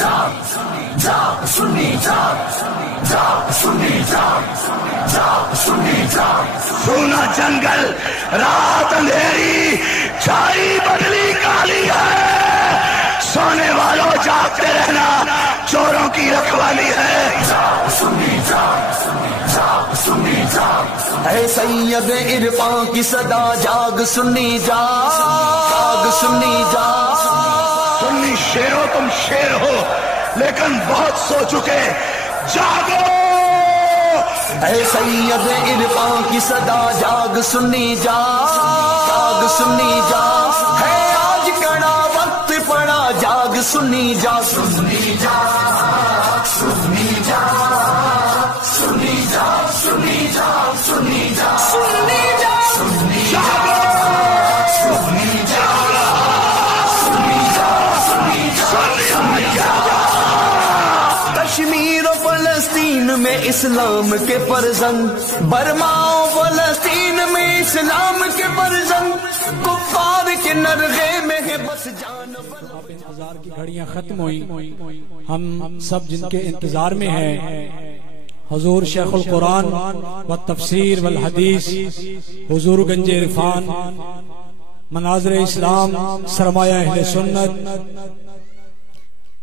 जाग जाग सुन्नी जाग जाग सुन्नी जाग जाग सुन्नी जाग। सोना जंगल रात अंधेरी छाई बदली काली है, सोने वालों जागते रहना चोरों की रखवाली है। जाग सुन्नी जाग जाग सुन्नी जाग। ऐ सैयद इरफान की सदा जाग सुन्नी जाग जाग सुन्नी जाग। सुन्नी शेरों तुम शेर हो लेकिन बहुत सो चुके, जागो। ऐ सैयद इरफान की सदा जाग सुन्नी जाग जाग सुन्नी जाग। है आज कड़ा वक्त पड़ा जाग सुन्नी जाग सुन्नी जाग सुन्नी जाग सुन्नी जाग सुन्नी जाग सुन्नी जाग सुन्नी जाग सुन्नी जाग सुन्नी जाग सुन्नी जाग सुन्नी जाग। कश्मीर और फलस्तीन में इस्लाम के परजन, बर्मा और फलस्तीन में इस्लाम के परजन, कुफ्फार के नरगे में है बस जान। अब इंतजार की घड़ियां खत्म हुई, हम सब जिनके इंतजार में हैं हुजूर शेखुल कुरान व तफसीर वल हदीस हुजूर गंज इरफान मनाज़िर इस्लाम सरमाया अहले सुन्नत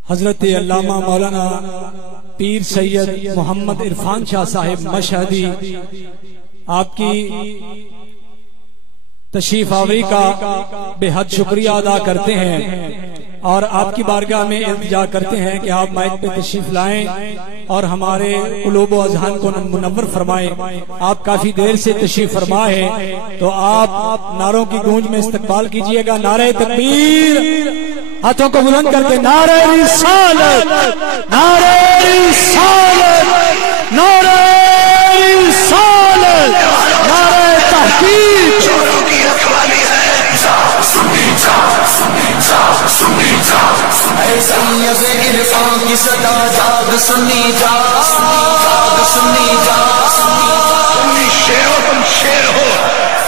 हजरत अल्लामा मौलाना पीर सैयद मोहम्मद इरफान शाह साहिब मशहदी, आपकी तशरीफ आवरी का बेहद शुक्रिया अदा करते हैं और आपकी बारगाह में इल्तिजा करते हैं कि आप माइक पे तशरीफ लाएं और हमारे कुलूब व अज़हान को मुनव्वर फरमाएं। आप काफी देर से तशरीफ फरमा है तो आप नारों की गूंज में इस्तकबाल कीजिएगा। नारे तकबीर, हाथों को बुलंद करके नारे रिसालत, नारे रिसालत, नारे रिसालत, नारे तहकीक। चोरों की रखवाली है। जाग सुन्नी जाग जाग सुन्नी जाग। ऐ सैयद इरफान की सदा जाग सुन्नी जाग जाग सुन्नी जाग। सुन्नी शेरों तुम शेर हो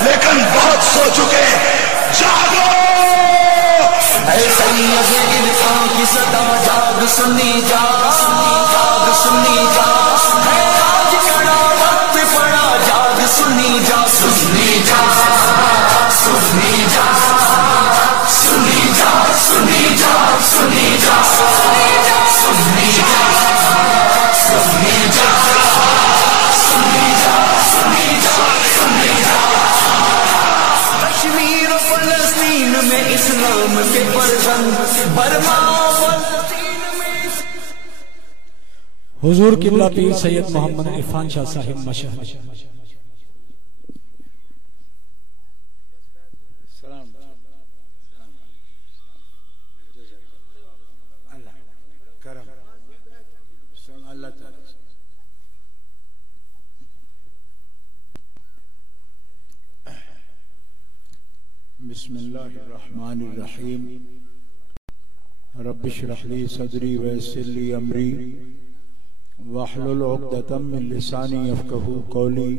लेकिन बहुत सो चुके, जागो। ऐ सैयद इरफान की सदा जाग सुन्नी जाग जाग सुन्नी जाग। है आज कड़ा वक्त पड़ा जाग सुन्नी जाग सुन्नी जाग सुन्नी जाग सुन्नी जाग सुन्नी जाग सुन्नी जाग सुन्नी जाग सुन्नी जाग सुन्नी जाग सुन्नी जाग सुन्नी जाग। कश्मीर और फलस्तीन में इस्लाम के परजन, बर्मा और फलस्तीन में हुजूर किबला पीर सैयद मोहम्मद इरफान शाह साहिब मशहदी। बिस्मिल्लाहिर्रहमानिर्रहीम। रब्बिश्रह ली सदरी वयस्सिर ली अमरी वहलुल उक़दतम मिन लिसानी यफ़क़हू क़ौली।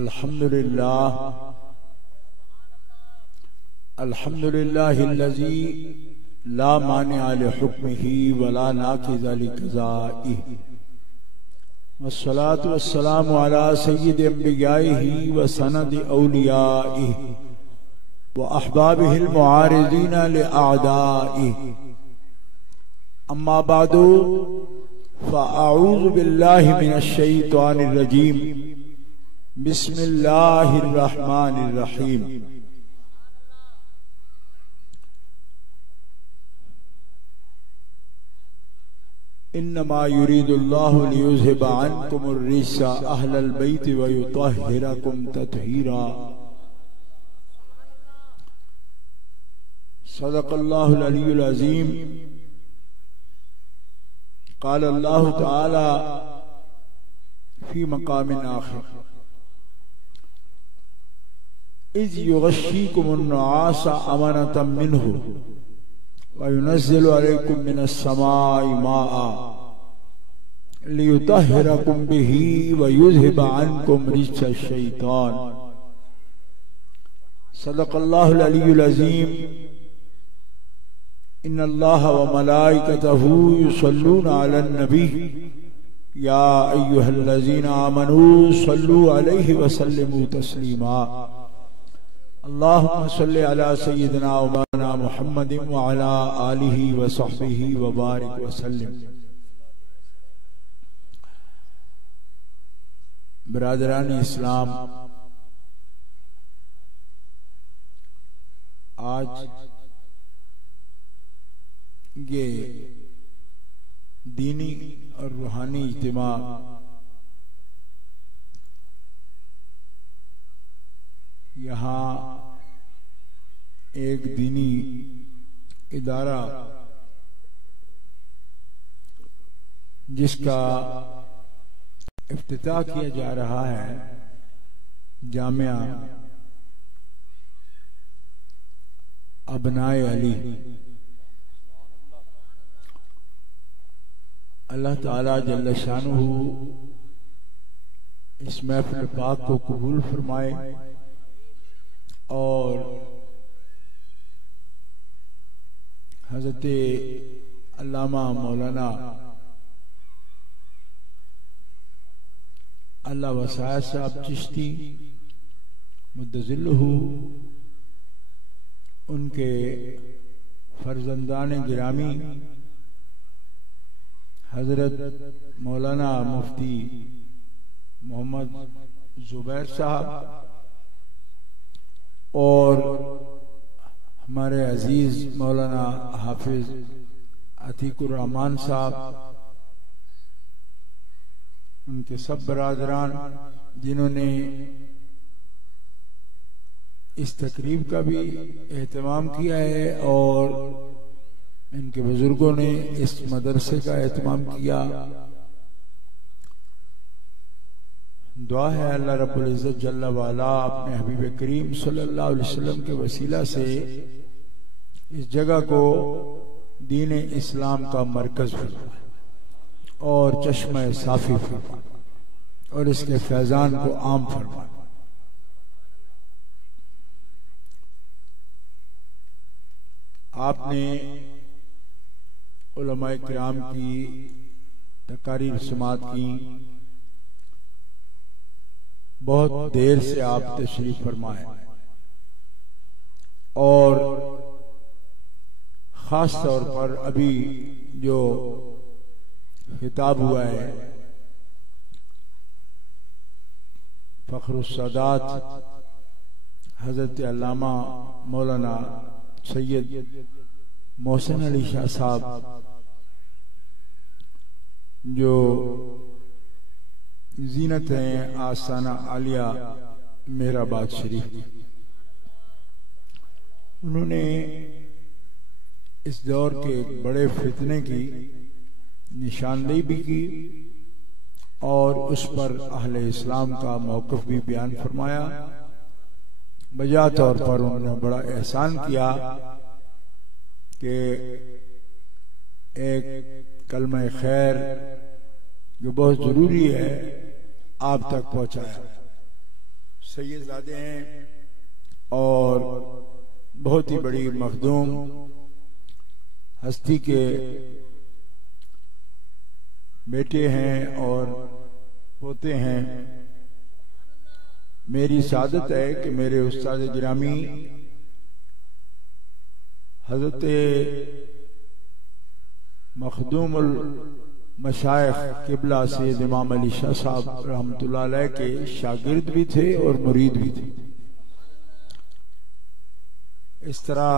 अल्हम्दुलिल्लाह अल्हम्दुलिल्लाहिल्लज़ी ला मानिअ लिहुक्मिही वला नाक़िज़ लिक़ज़ाइही। वस्सलातु वस्सलामु अला सय्यिदि अंबियाइही व सनदि औलियाइही व अहबाबिहिल मुआरिज़ीना लिअअदाइही। अम्मा बादु फ़अऊज़ु बिल्लाहि मिनश शैतानिर रजीम। बिस्मिल्लाहिर रहमानिर रहीम। इन्नमा युरीदुल्लाहु लियुज़हिबा अन्कुमुर रिज्सा अहलल बैति व युतह्हिरकुम तत्हीरा। सदक़ल्लाहुल अलीयुल अज़ीम। क़ाल अल्लाहु तआला फ़ी मक़ामिन आख़िर इज़ युग़श्शीकुमुन नुआसा अमनतम मिन्हु व युनज़्ज़िलु अलैकुम मिनस समाई माआ लियुतह्हिरकुम बिही व युज़हिबा अन्कुम रिज्सा शैतान। सदक़ल्लाहुल अलीयुल अज़ीम। इन्नल्लाह व मलाइकतहू युसल्लूना अलन नबी या अय्युहल्लज़ीना आमनू सल्लू अलैहि व सल्लिमू तस्लीमा। अल्लाहुम्मा सल्लि अला सय्यिदिना व मौलाना मुहम्मदिन व अला आलिहि व सहबिहि व बारिक व सल्लिम। बिरादरान इस्लाम, आज ये दीनी और रूहानी इज्तिमा यहाँ एक दीनी इदारा जिसका इफ्तिताह किया जा रहा है, जामिया अबनाए अली, अल्लाह ताला जल्ल शानुहु इस महफिल पाक को कबूल फरमाए और हजरत अल्लामा मौलाना अल्लाह वसाय साहब चिश्ती मुद्दज़िल्लहु, उनके फर्जंदान गिरामी हजरत मौलाना मुफ्ती मोहम्मद जुबैर साहब और हमारे अजीज मौलाना हाफिज अतीकुर रहमान साहब, उनके सब बरादरान जिन्होंने इस तकरीब का भी एहतमाम किया है और इनके बुजुर्गों ने इस मदरसे का एहतमाम किया। दुआ है अल्लाह रब्बुल इज्जत जल्ला वाला अपने हबीब करीम सल्लल्लाहु अलैहि वसल्लम के वसीला से इस जगह को दीन इस्लाम का मरकज फरमाए और चश्मा साफी फरमाए और इसके फैजान को आम फरमाए। आपने उलमाए किराम की तकारीर समात की, बहुत देर से आप तशरीफ फरमाए और खास तौर पर अभी जो खिताब हुआ है फखरुस्सादात हजरत अल्लामा मौलाना सैयद मोहसिन अली शाह साहब जो जीनत हैं आस्ताना आलिया मेहराबाद शरीफ, उन्होंने इस दौर के एक बड़े फितने की निशानदेही भी की और उस पर अहले इस्लाम का मौक़िफ़ भी बयान फरमाया। बजा तौर पर उन्होंने बड़ा एहसान किया कि एक कलमा खैर जो बहुत जरूरी है आप तक पहुंचाया। सैयदजादे हैं और बहुत ही बड़ी मखदूम हस्ती के बेटे हैं और पोते हैं। मेरी सादत है कि मेरे उस्ताद गिरामी हजरत मखदूमुल मशाइख किबला सैयद इमाम अली शाह साहब रहमतुल्लाह अलैह के शागिर्द भी थे और मुरीद भी थे। इस तरह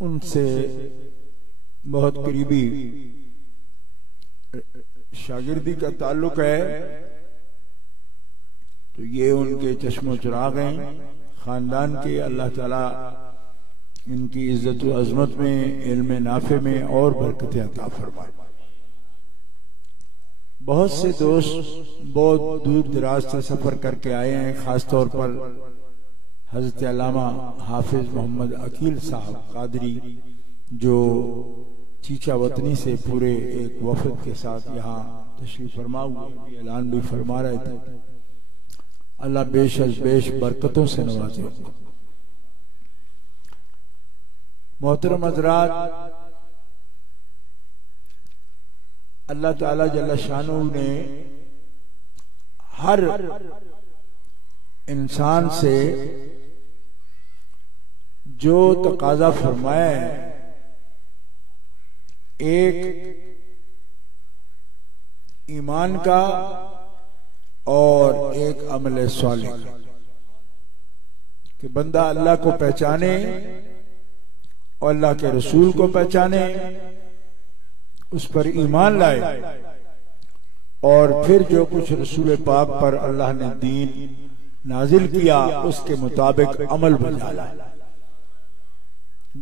उनसे बहुत करीबी शागिर्दी का ताल्लुक है, तो ये उनके चश्मो चिराग हैं खानदान के। अल्लाह ताला इनकी इज्जत व अजमत में, इल्म नाफे में और बरकत अता फरमाए। बहुत से दोस्त बहुत दूर दराज से सफर करके आए हैं, खास तौर पर हजरत अल्लामा हाफिज मोहम्मद अकील साहब कादरी जो चीचा वतनी से पूरे एक वफद के साथ यहाँ तशरीफ फरमा हुए, ऐलान भी फरमा रहे थे। अल्लाह बेश बरकतों से नवाजे। मोहतरम हज़रात, अल्लाह ताला जल्ल शानू ने हर इंसान से जो तकाजा फरमाया है, एक ईमान का और एक अमल सालिह का, कि बंदा अल्लाह को पहचाने और अल्लाह के रसूल को पहचाने, उस पर ईमान लाए और फिर जो कुछ रसूल पाक पर अल्लाह ने दीन नाजिल किया उसके मुताबिक अमल बजा लाए।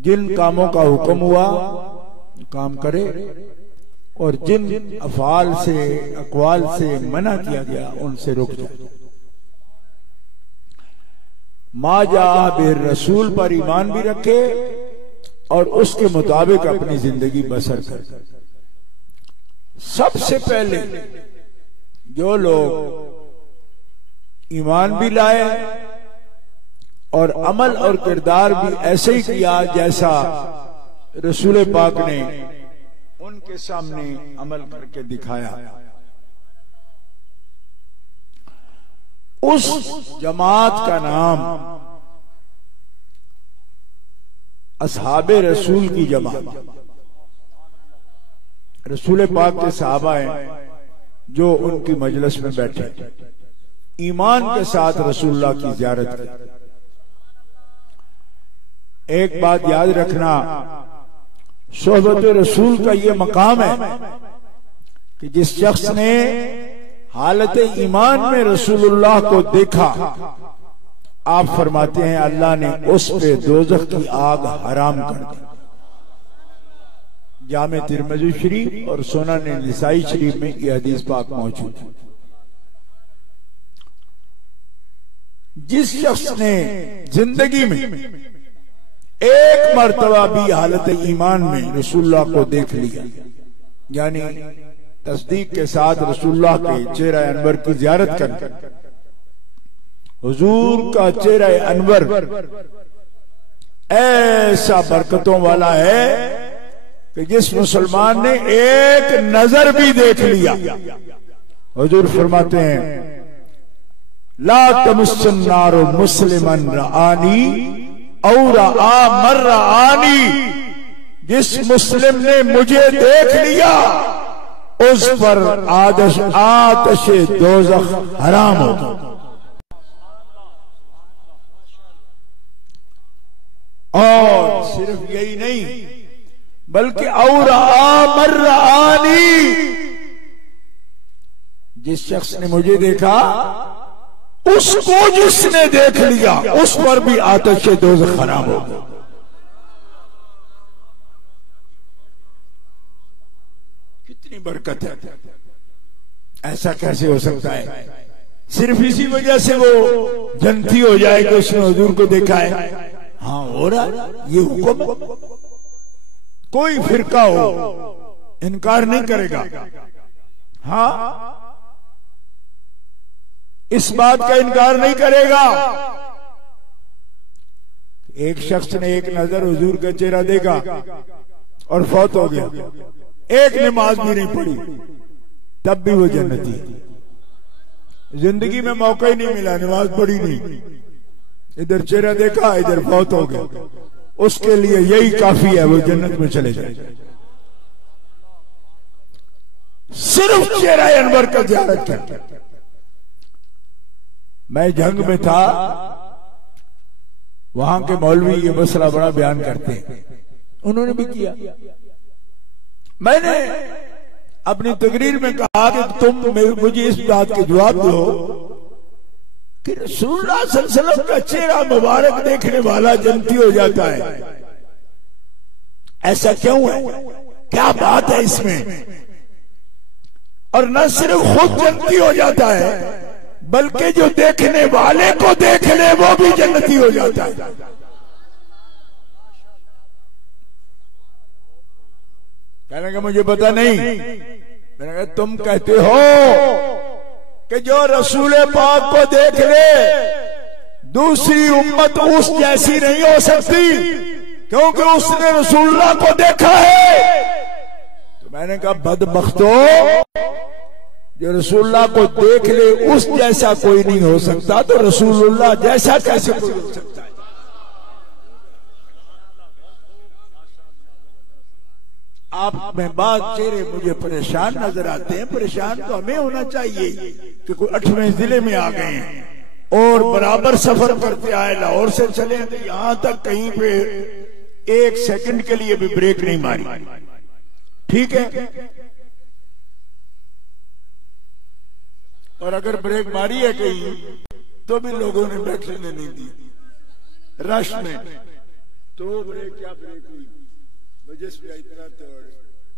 जिन कामों का हुक्म हुआ काम करे और जिन अफाल से अकवाल से मना किया गया उनसे रुक जाए। मा जा बिर रसूल पर ईमान भी रखे और उसके मुताबिक अपनी जिंदगी बसर करे। सबसे पहले जो लोग ईमान भी लाए और अमल और किरदार भी ऐसे ही किया जैसा रसूल पाक ने उनके सामने अमल करके दिखाया, उस जमात का नाम असहाबे रसूल की जमात। रसूल पाक के सहाबा हैं जो उनकी मजलिस में बैठे, ईमान के साथ रसूलुल्लाह की ज़ियारत की। एक बात याद रखना, सोहबत रसूल का ये मकाम है कि जिस शख्स ने हालत ईमान में रसूलुल्लाह को देखा, आप फरमाते हैं अल्लाह ने उस पे दोज़ख की आग हराम कर दी। जामे तिरमिज़ी शरीफ और सुनन निसाई शरीफ में यह हदीस पाक मौजूद है। जिस शख्स ने जिंदगी में एक मर्तबा भी हालत ईमान में रसूलुल्लाह को देख लिया, यानी तस्दीक के साथ रसूलुल्लाह के चेहरा अनवर की ज़ियारत कर, हुजूर का चेहरा अनवर ऐसा बरकतों वाला है कि जिस मुसलमान ने एक नजर भी देख लिया, हुजूर फरमाते हैं ला तमुस्सन्नारु मुस्लिमन रआनी और आ मर्रानी, जिस मुस्लिम ने मुझे देख लिया उस पर आतशे दोज़ख हराम होगा। और सिर्फ यही नहीं बल्कि और आ मर्रानी, जिस शख्स ने मुझे देखा उसको जिसने देख लिया उस पर भी आतशे दोज़ख हराम होगा। कितनी बरकत है, ऐसा कैसे हो सकता है? सिर्फ इसी वजह से वो जन्नती हो जाए कि उसने हुजूर को देखा है। हाँ हो रहा, ये हुक्म कोई फिरका हो इनकार नहीं करेगा। हाँ, इस बात का इनकार नहीं करेगा। एक शख्स ने एक नजर हुजूर का चेहरा देखा और फौत हो गया, एक नमाज भी नहीं पढ़ी, तब भी वो जन्नती। जिंदगी में मौका ही नहीं मिला, नमाज पढ़ी नहीं, इधर चेहरा देखा इधर फौत हो गया, उसके लिए यही काफी है, वो जन्नत में चले जाए। सिर्फ चेहरा अनवर का ज़ियारत कर। मैं जंग में था, वहां के मौलवी ये मसला बड़ा बयान करते हैं, उन्होंने भी किया। मैंने अपनी तकरीर में कहा कि तुम मुझे इस बात के जवाब दो कि रसूलुल्लाह सल्लल्लाहु अलैहि वसल्लम का चेहरा मुबारक देखने वाला जन्नती हो जाता है, ऐसा क्यों है? क्या बात है इसमें? और न सिर्फ खुद जन्नती हो जाता है बल्कि जो देखने वाले को देख ले वो भी जन्नती हो जाता है। कहने लगा मुझे पता नहीं। मैंने कहा तुम कहते हो कि जो रसूल पाक को देख ले दूसरी उम्मत उस जैसी नहीं हो सकती, क्योंकि उसने रसूलुल्लाह को देखा है। तो मैंने कहा बदबख्तो, जो रसूलुल्लाह को देख ले उस जैसा कोई नहीं हो सकता, तो रसूलुल्लाह जैसा कैसे कोई हो सकता है? आप में बात चेहरे मुझे परेशान नजर आते हैं। परेशान तो हमें होना चाहिए कि कोई 8वें जिले में आ गए हैं और बराबर सफर करते आए, लाहौर से चले तो यहां तक कहीं पे 1 सेकंड के लिए भी ब्रेक नहीं मारी। ठीक है, और अगर ब्रेक मारी है कहीं तो भी लोगों ने बैठने नहीं दी रश में। तो ब्रेक क्या ब्रेक हुई, जिस पे इतना तो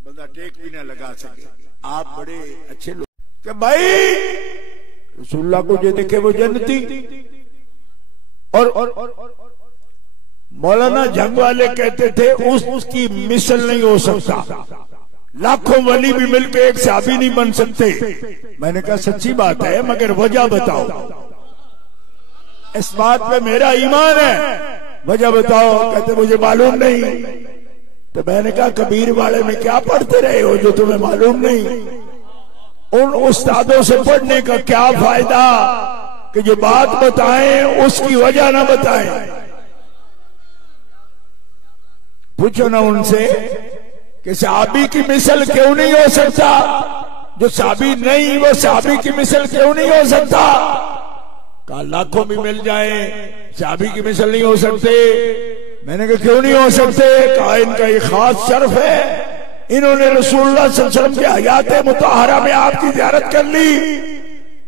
बंदा टेक भी ना लगा सके। आप बड़े अच्छे लोग कि भाई रसूलुल्लाह को जो देखे वो जन्नती। और मौलाना जंग वाले कहते थे उसकी मिसल नहीं हो सकता, लाखों वली भी मिलकर एक सहाबी नहीं बन सकते। मैंने कहा सच्ची बात है, मगर वजह बताओ। इस बात पे मेरा ईमान है, वजह बताओ। कहते मुझे मालूम नहीं। तो मैंने कहा कबीर वाले में क्या पढ़ते रहे हो जो तुम्हें मालूम नहीं? उन उस्तादों से पढ़ने का क्या फायदा कि जो बात बताएं उसकी वजह ना बताएं। पूछो ना उनसे कि सहाबी की मिसल क्यों नहीं हो सकता, जो सहाबी नहीं वो सहाबी की मिसल क्यों नहीं हो सकता? कहा लाखों भी मिल जाए सहाबी की मिसल नहीं हो सकते। मैंने कहा क्यों नहीं हो सकते? कहा इनका ये खास शर्फ है, इन्होंने रसूलुल्लाह सल्लल्लाहु अलैहि वसल्लम की हयात मुतहरा में आपकी ज़ियारत कर ली।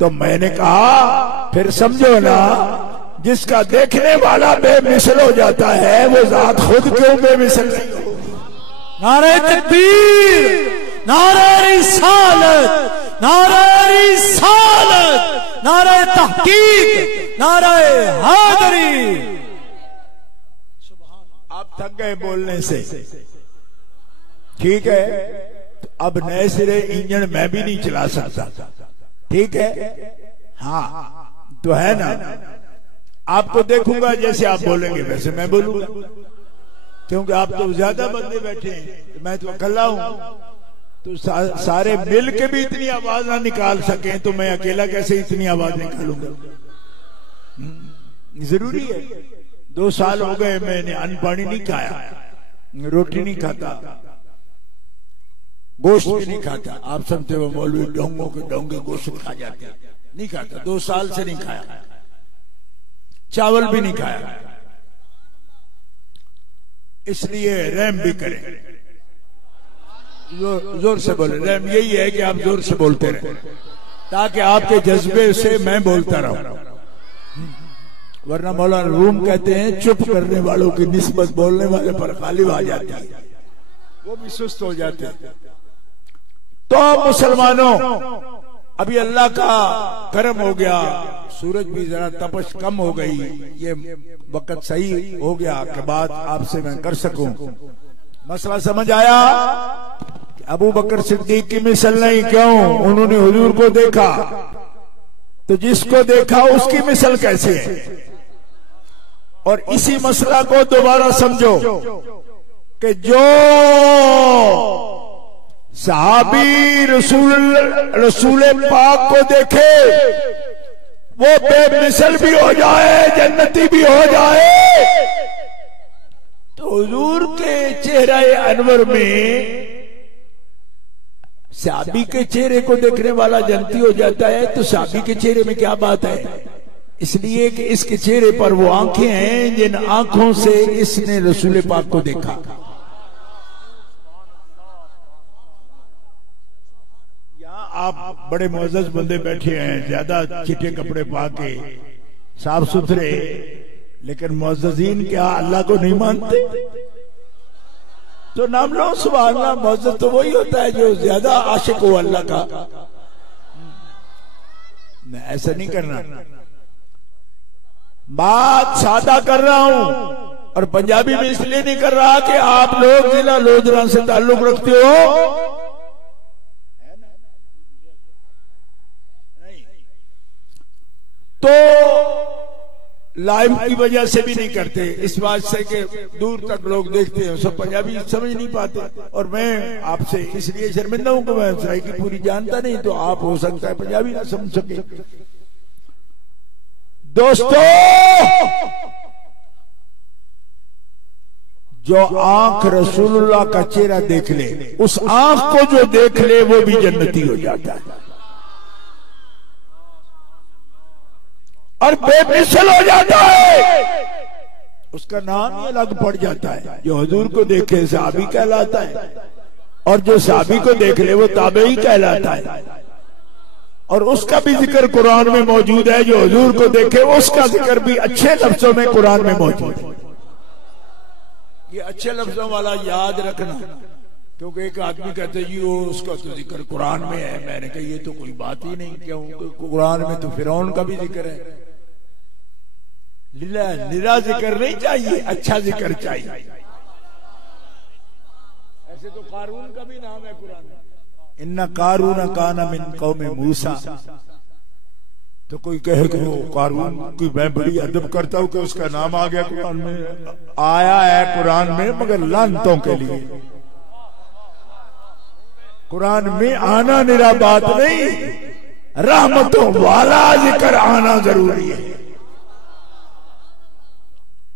तो मैंने कहा फिर समझो ना, जिसका देखने वाला बेमिसल हो जाता है वो जात खुद क्यों बेमिसल नहीं हो? नारे तकबीर, नारे रिसालत, नारे रिसालत, नारे तहकीक, नारे हैदरी। आप थक गए बोलने से, ठीक है? तो अब नए सिरे इंजन मैं भी नहीं चला सकता, ठीक है? हाँ तो है ना, आपको देखूंगा जैसे आप बोलेंगे वैसे मैं बोलूंगा, क्योंकि आप तो ज्यादा बंदे बैठे हैं, मैं तो अकेला हूं। तो सारे मिल के भी इतनी आवाज ना निकाल सके तो मैं अकेला कैसे इतनी आवाज निकालूंगा? जरूरी है। 2 साल हो गए मैंने अन्न पानी नहीं खाया, रोटी नहीं खाता, गोश्त भी नहीं खाता। आप समझते हो मौलवी डोंगों के डोंगे गोश्त खा जाते हैं, नहीं खाता। 2 साल से नहीं खाया, चावल भी नहीं खाया। इसलिए रहम भी करें, जोर से बोले। रहम यही है कि आप जोर से बोलते रहे ताकि आपके जज्बे से मैं बोलता रहूं। वरना मौलाना रूम कहते हैं चुप करने वालों की निस्बत बोलने वाले पर गालिब आ जाती है, वो भी सुस्त हो जाते हैं। तो मुसलमानों, अभी अल्लाह का करम हो गया, सूरज भी जरा तपश कम हो गई, ये वक्त सही हो गया कि बात आपसे मैं कर सकूं। मसला समझ आया? अबू बकर सिद्दीक की मिसल नहीं, क्यों? उन्होंने हुजूर को देखा, तो जिसको देखा उसकी मिसल कैसे है? और इसी मसला को दोबारा समझो कि जो सहाबी रसूल पाक को देखे वो बेमिसल भी हो जाए, जन्नती भी हो जाए। तो हुजूर के चेहरे अनवर में सहाबी के चेहरे को देखने वाला जन्नती हो जाता है, तो सहाबी के चेहरे में क्या बात है? इसलिए कि इसके चेहरे पर वो आंखें हैं जिन आंखों से इसने रसूल पाक को देखा। यहाँ आप बड़े मुअज़्ज़ज़ बंदे बैठे हैं, ज्यादा चिट्टे कपड़े पा के, साफ सुथरे, लेकिन मुअज़्ज़ज़ीन क्या अल्लाह को नहीं मानते? तो नाम लो सुभान अल्लाह। मुअज़्ज़ज़ तो वही होता है जो ज्यादा आशिक हो अल्लाह का। मैं ऐसा नहीं करना, बात सादा कर रहा हूं, और पंजाबी में इसलिए नहीं कर रहा कि आप लोग जिला लोधरा से ताल्लुक रखते हो, तो लाइव की वजह से भी नहीं करते, इस बात से कि दूर तक लोग देखते हैं, सब पंजाबी समझ नहीं पाते। और मैं आपसे इसलिए शर्मिंदा हूं कि मैं सराइकी पूरी जानता नहीं, तो आप हो सकता है पंजाबी ना समझ सके। दोस्तों, जो आंख रसूलुल्लाह का चेहरा देख ले, उस आंख को जो देख ले वो भी जन्नती हो जाता है और बेमिसल हो जाता है, उसका नाम ही अलग पड़ जाता है। जो हुजूर को देखे सहाबी कहलाता है, और जो सहाबी को देख ले वो ताबई कहलाता है। और उसका भी जिक्र कुरान में मौजूद है, जो हुजूर को देखे उसका जिक्र भी अच्छे लफ्जों में कुरान में मौजूद है। ये अच्छे लफ्जों वाला याद रखना, क्योंकि एक आदमी कहते जी वो उसका तो जिक्र कुरान में है। मैंने कहा ये तो कोई बात ही नहीं, क्यों कुरान में तो फिरौन का भी जिक्र है। निरा जिक्र नहीं चाहिए, अच्छा जिक्र चाहिए। ऐसे तो कारून का भी नाम है कुरान में, इन्ना कारून काना मिन कौमे मूसा। तो कोई कहे कि वो कारून की मैं बड़ी अदब करता हूं कि उसका नाम आ गया कुरान में, आया है कुरान में मगर लानतों के लिए। कुरान में आना निरा बात नहीं, रहमतों वाला जिक्र आना जरूरी है।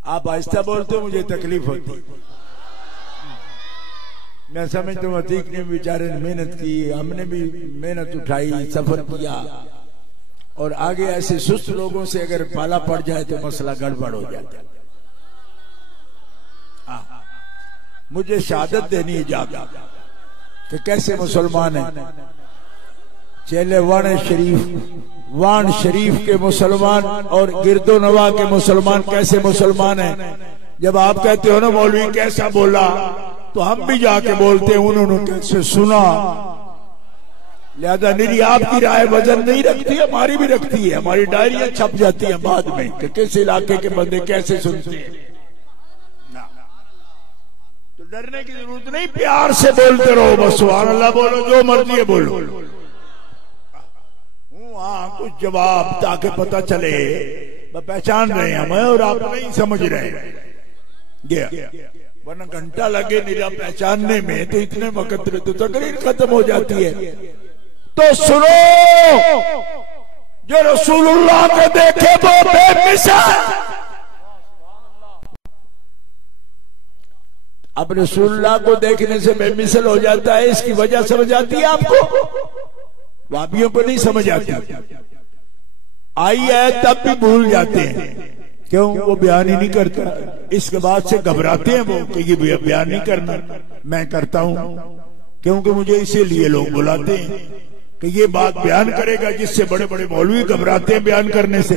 आप आहिस्ता बोलते हो, मुझे तकलीफ होती। मैं समझता हूँ अतीक ने बेचारे ने मेहनत की, हमने भी मेहनत उठाई, सफर किया, और आगे ऐसे सुस्त लोगों से अगर पाला पड़ जाए तो मसला गड़बड़ हो जाता है। मुझे शहादत देनी है जागा कि कैसे मुसलमान है। चेले वान शरीफ के मुसलमान और गिरदो नवा के मुसलमान कैसे मुसलमान हैं। जब आप कहते हो ना मौलवी कैसा बोला, तो हम भी जाके बोलते हैं उन्होंने कैसे सुना। लिहाजा निरी आपकी राय वजन नहीं रखती, हमारी भी रखती है। हमारी डायरियां छप जाती है बाद में कि किस इलाके के बंदे कैसे सुनते हैं। तो डरने की जरूरत नहीं, प्यार से बोलते रहो बस। सुभान अल्लाह बोलो, जो मर्जी है बोलो। हाँ कुछ जवाब, ताकि पता चले पहचान रहे हैं हमें और आप नहीं समझ रहे हैं। वरना घंटा लगे निरा पहचानने में तो इतने वक्त तो तकरीर खत्म हो जाती है। तो सुनो, जो रसूलुल्लाह को देखे वो बेमिसाल। अब रसूलुल्लाह को देखने से बेमिसाल हो जाता है, इसकी वजह समझ आती है आपको? वाबियों को नहीं समझ आती। आई है तब भी भूल जाते हैं, क्यों? वो बयान ही नहीं करता। इसके बाद से घबराते हैं वो कि ये बयान नहीं करना, मैं करता हूं, क्योंकि मुझे इसीलिए लोग बुलाते हैं कि ये बात बयान करेगा, जिससे बड़े बड़े मौलवी घबराते हैं बयान करने से।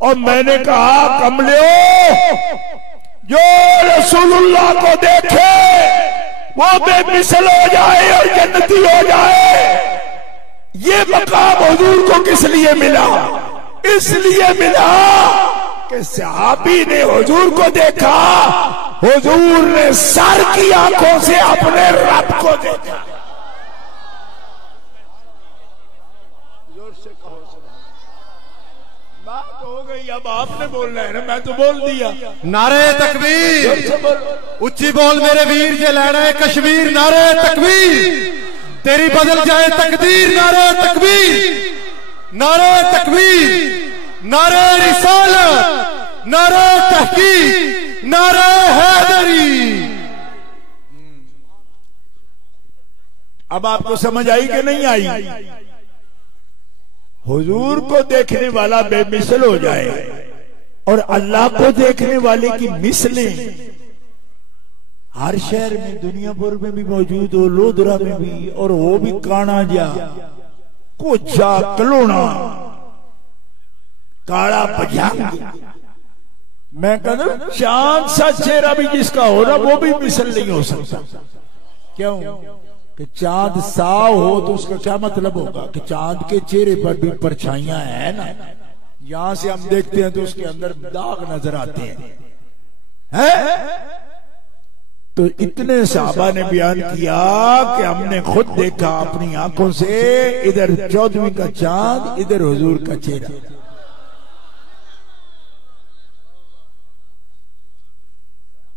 और मैंने कहा कमलियो, जो रसूलुल्लाह को देखे वो बेमिसल हो जाए और जन्नती हो जाए। ये मकाम हुजूर को किस लिए मिला? इसलिए मिला कि सहाबी ने हुजूर को देखा, हुजूर ने सर की आंखों से अपने रब को देखा। जोर से कहो बात हो गई। अब आपने बोलना है ना, मैं तो बोल दिया। नारे तकबीर, उच्ची बोल मेरे वीर, जे लैना है कश्मीर। नारे तकबीर, तेरी बदल जाए तकदीर। नारे तकबीर, नारे तकबीर, नारे रिसालत, नारे तहकीक, नारे हैदरी। अब आपको समझ आई कि नहीं आई? हुजूर को देखने वाला बेमिसल हो जाए और अल्लाह को देखने वाले की मिसलें हर शहर में, दुनियापुर में भी मौजूद हो, लोधरा में भी, और वो भी काना जा, कोचा, कलोना, काला पजांग। मैं कहता चांद सा चेहरा भी जिसका हो ना वो भी मिसल नहीं हो सकता। क्यों? कि चांद साफ हो तो उसका क्या मतलब होगा कि चांद के चेहरे पर भी परछाइयां है ना। यहां से हम देखते हैं तो उसके अंदर दाग नजर आते हैं। तो इतने सहाबा ने बयान किया कि हमने खुद देखा अपनी आंखों से, इधर 14वीं का चांद, इधर हुजूर का चेहरा।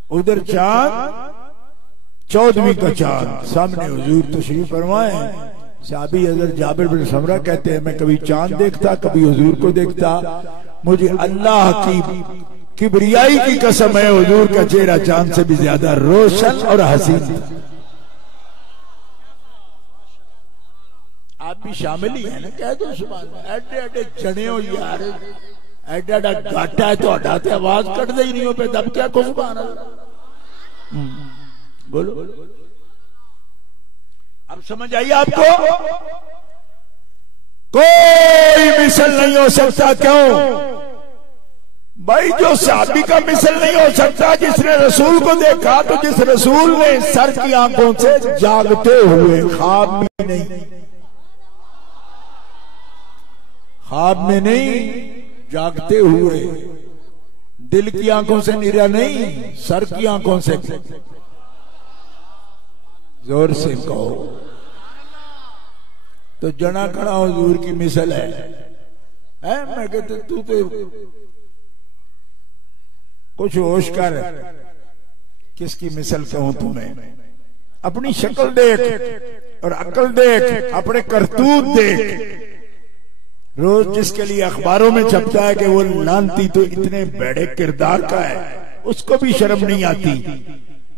उधर चांद 14वीं का चांद, सामने हुजूर तशरीफ फरमाए। साहबी हज़रत जाबिर बिन समरा कहते हैं मैं कभी चांद देखता कभी हुजूर को देखता, मुझे अल्लाह की किबरियाई की कसम है हुजूर का चेहरा चांद से भी ज्यादा रोशन और हसीन। आप भी शामिल ही है ना, कह दो सुभान अल्लाह। एडे एडे जने हो यार, एडा एडा घाटा है तो हटाते आवाज कट दे ही नहीं हो पे दब क्या को सुभान अल्लाह। बोलो अब समझ आई आपको? कोई मिसल नहीं हो सकता। क्यों भाई? जो सहाबी का मिसल नहीं हो सकता जिसने रसूल को देखा, तो जिस रसूल ने सर की आंखों से जागते हुए, ख्वाब में नहीं, ख्वाब में नहीं, जागते हुए, दिल की आंखों से निरा नहीं, सर की आंखों से, जोर से कहो तो जना खड़ा हुजूर की मिसल है। मैं कहते तू तो कुछ होश कर, किसकी मिसल कहूं तुम्हें? अपनी शक्ल देख और अक्ल देख, अपने करतूत देख। रोज जिसके लिए अखबारों में छपता है कि वो लानती तो इतने बड़े किरदार का है, उसको भी शर्म नहीं आती,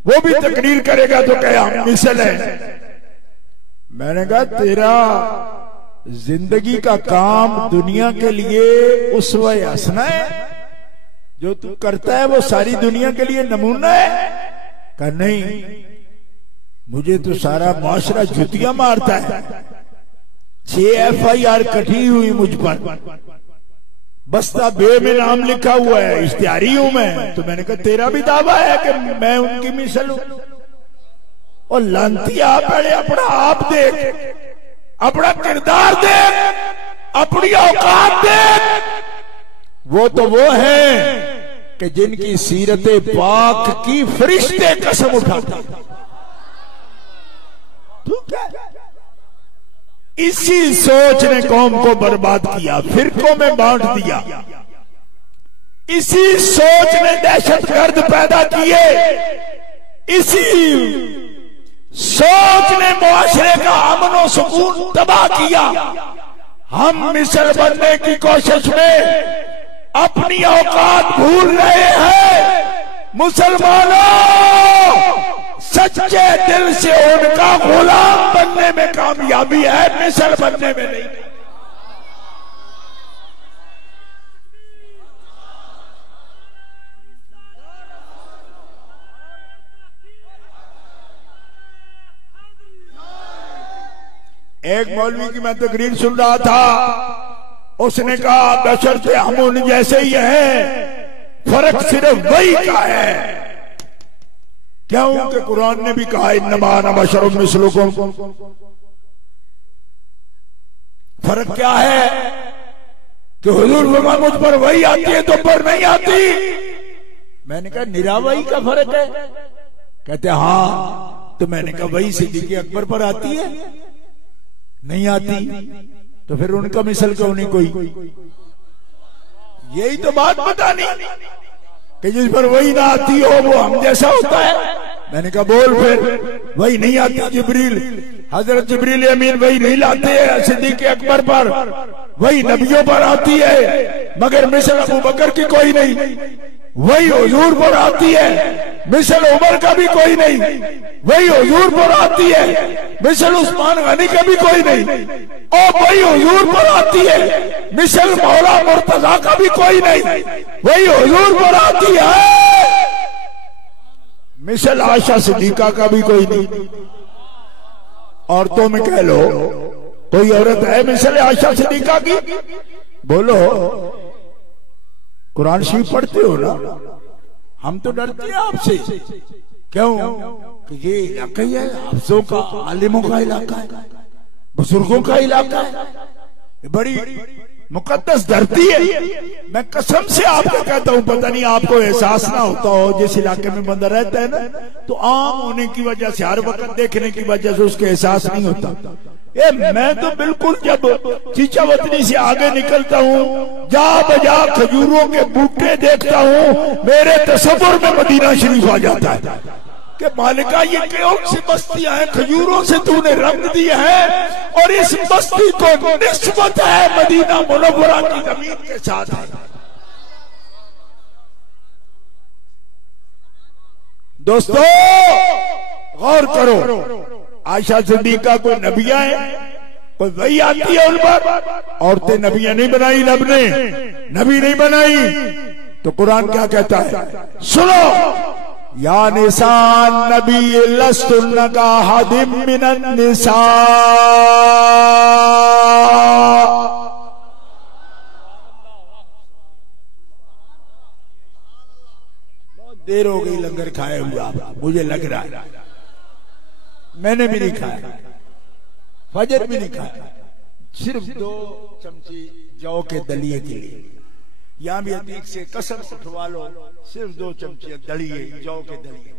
वो भी तकरीर करेगा तो क्या हम मिसल है। मैंने कहा तेरा जिंदगी का काम दुनिया के लिए उसवा हसना है, जो तू करता है वो सारी दुनिया के लिए नमूना है। कहा नहीं, मुझे तो सारा माशरा जुतियां मारता है, 6 FIR कटी हुई मुझ पर, बस्ता बे में नाम लिखा हुआ है, इश्तिहारी हूं मैं। तो मैंने कहा तेरा भी दावा है कि मैं उनकी मिसल हूं? और लांतिया पहले अपना आप देख, अपना किरदार देख, अपनी औकात देख। वो तो वो है कि जिनकी सीरते पाक की फरिश्ते कसम उठाते। तू क्या? इसी सोच ने कौम को बर्बाद किया, फिरकों में बांट दिया। इसी सोच ने दहशतगर्द पैदा किए। इसी सोच ने मुआशरे का अमन और सुकून तबाह किया। हम मिसल बनने की कोशिश में अपनी औकात भूल रहे हैं। मुसलमानों, सच्चे दिल से उनका गुलाम बनने में कामयाबी है, मिसल बनने में नहीं। एक मौलवी की मैं तकरीर सुन रहा था, उसने कहा बशर्ते हम उन जैसे ही हैं, फर्क सिर्फ वही का है। क्यों कि कुरान ने भी कहा इन्नमा अना बशरुम मिसलुकुम। फर्क क्या है कि हुजूर फरमाया मुझ पर वही आती है, तुम पर नहीं आती। मैंने कहा निरावही का फर्क है? कहते हाँ। तो मैंने कहा वही सिद्दीक़ अकबर पर आती है? नहीं आती। तो फिर उनका मिसल क्यों नहीं कोई? यही तो बात बतानी कि जिस पर वही ना आती हो वो हम जैसा होता है। मैंने कहा बोल फिर। वही नहीं आती जिब्रील, हजरत जिब्रील अमीन वही नहीं लाते हैं सिद्दीक़ अकबर पर, वही नबियों पर आती है, मगर मिसल अबू बकर की कोई नहीं। वही हुजूर पर आती है, मिसल उमर का भी कोई नहीं। वही हुजूर पर आती है, मिसल उस्मान गनी का भी कोई नहीं। और वही हुजूर पर आती है, मिसल मौला मुर्तजा का भी कोई नहीं। वही हुजूर पर आती है, मिसल आयशा सिद्दीका का भी कोई नहीं। औरतों में कह लो कोई औरत है मिसल आयशा सिद्दीका की? बोलो। कुरान शरीफ पढ़ते हो ना? हम तो डरते हैं आपसे। क्यों? कि ये इलाका ही है हाफिज़ों का, आलिमों का इलाका है, बुजुर्गों का इलाका है, बड़ी मुकद्दस धरती है। मैं कसम से आपको कहता हूं, पता नहीं आपको एहसास ना होता हो, जिस इलाके में बंदा रहता है ना, तो आम होने की वजह से, हर वक्त देखने की वजह से उसके एहसास नहीं होता। मैं तो बिल्कुल जब चीचा वतनी से आगे निकलता हूँ, जा बजा खजूरों के बूटे देखता हूँ, मेरे तसव्वुर में मदीना शरीफ आ जाता है कि मालिका ये कौन सी बस्तियां हैं, खजूरों से तूने रंग दिया है और इस बस्ती को निस्बत है मदीना मुनव्वरा की जमीन के साथ है। दोस्तों गौर करो, आयशा सिद्दीका कोई नबिया है, कोई वही आती है उन पर, औरतें नबिया नहीं बनाई, रब ने नबी नहीं बनाई। तो कुरान क्या कहता है, सुनो, या निसान नबी लस्तुन्न का हादिम मिनन निसा। बहुत देर हो गई लंगर खाए हुआ, मुझे लग रहा है, मैंने भी नहीं खाया, फजर भी नहीं खाया, सिर्फ 2 चमची जौ के दलिए के लिए। यहां भी अतीक से कसम उठवा लो, सिर्फ 2 चमचे दलिए, जौ के दलिए,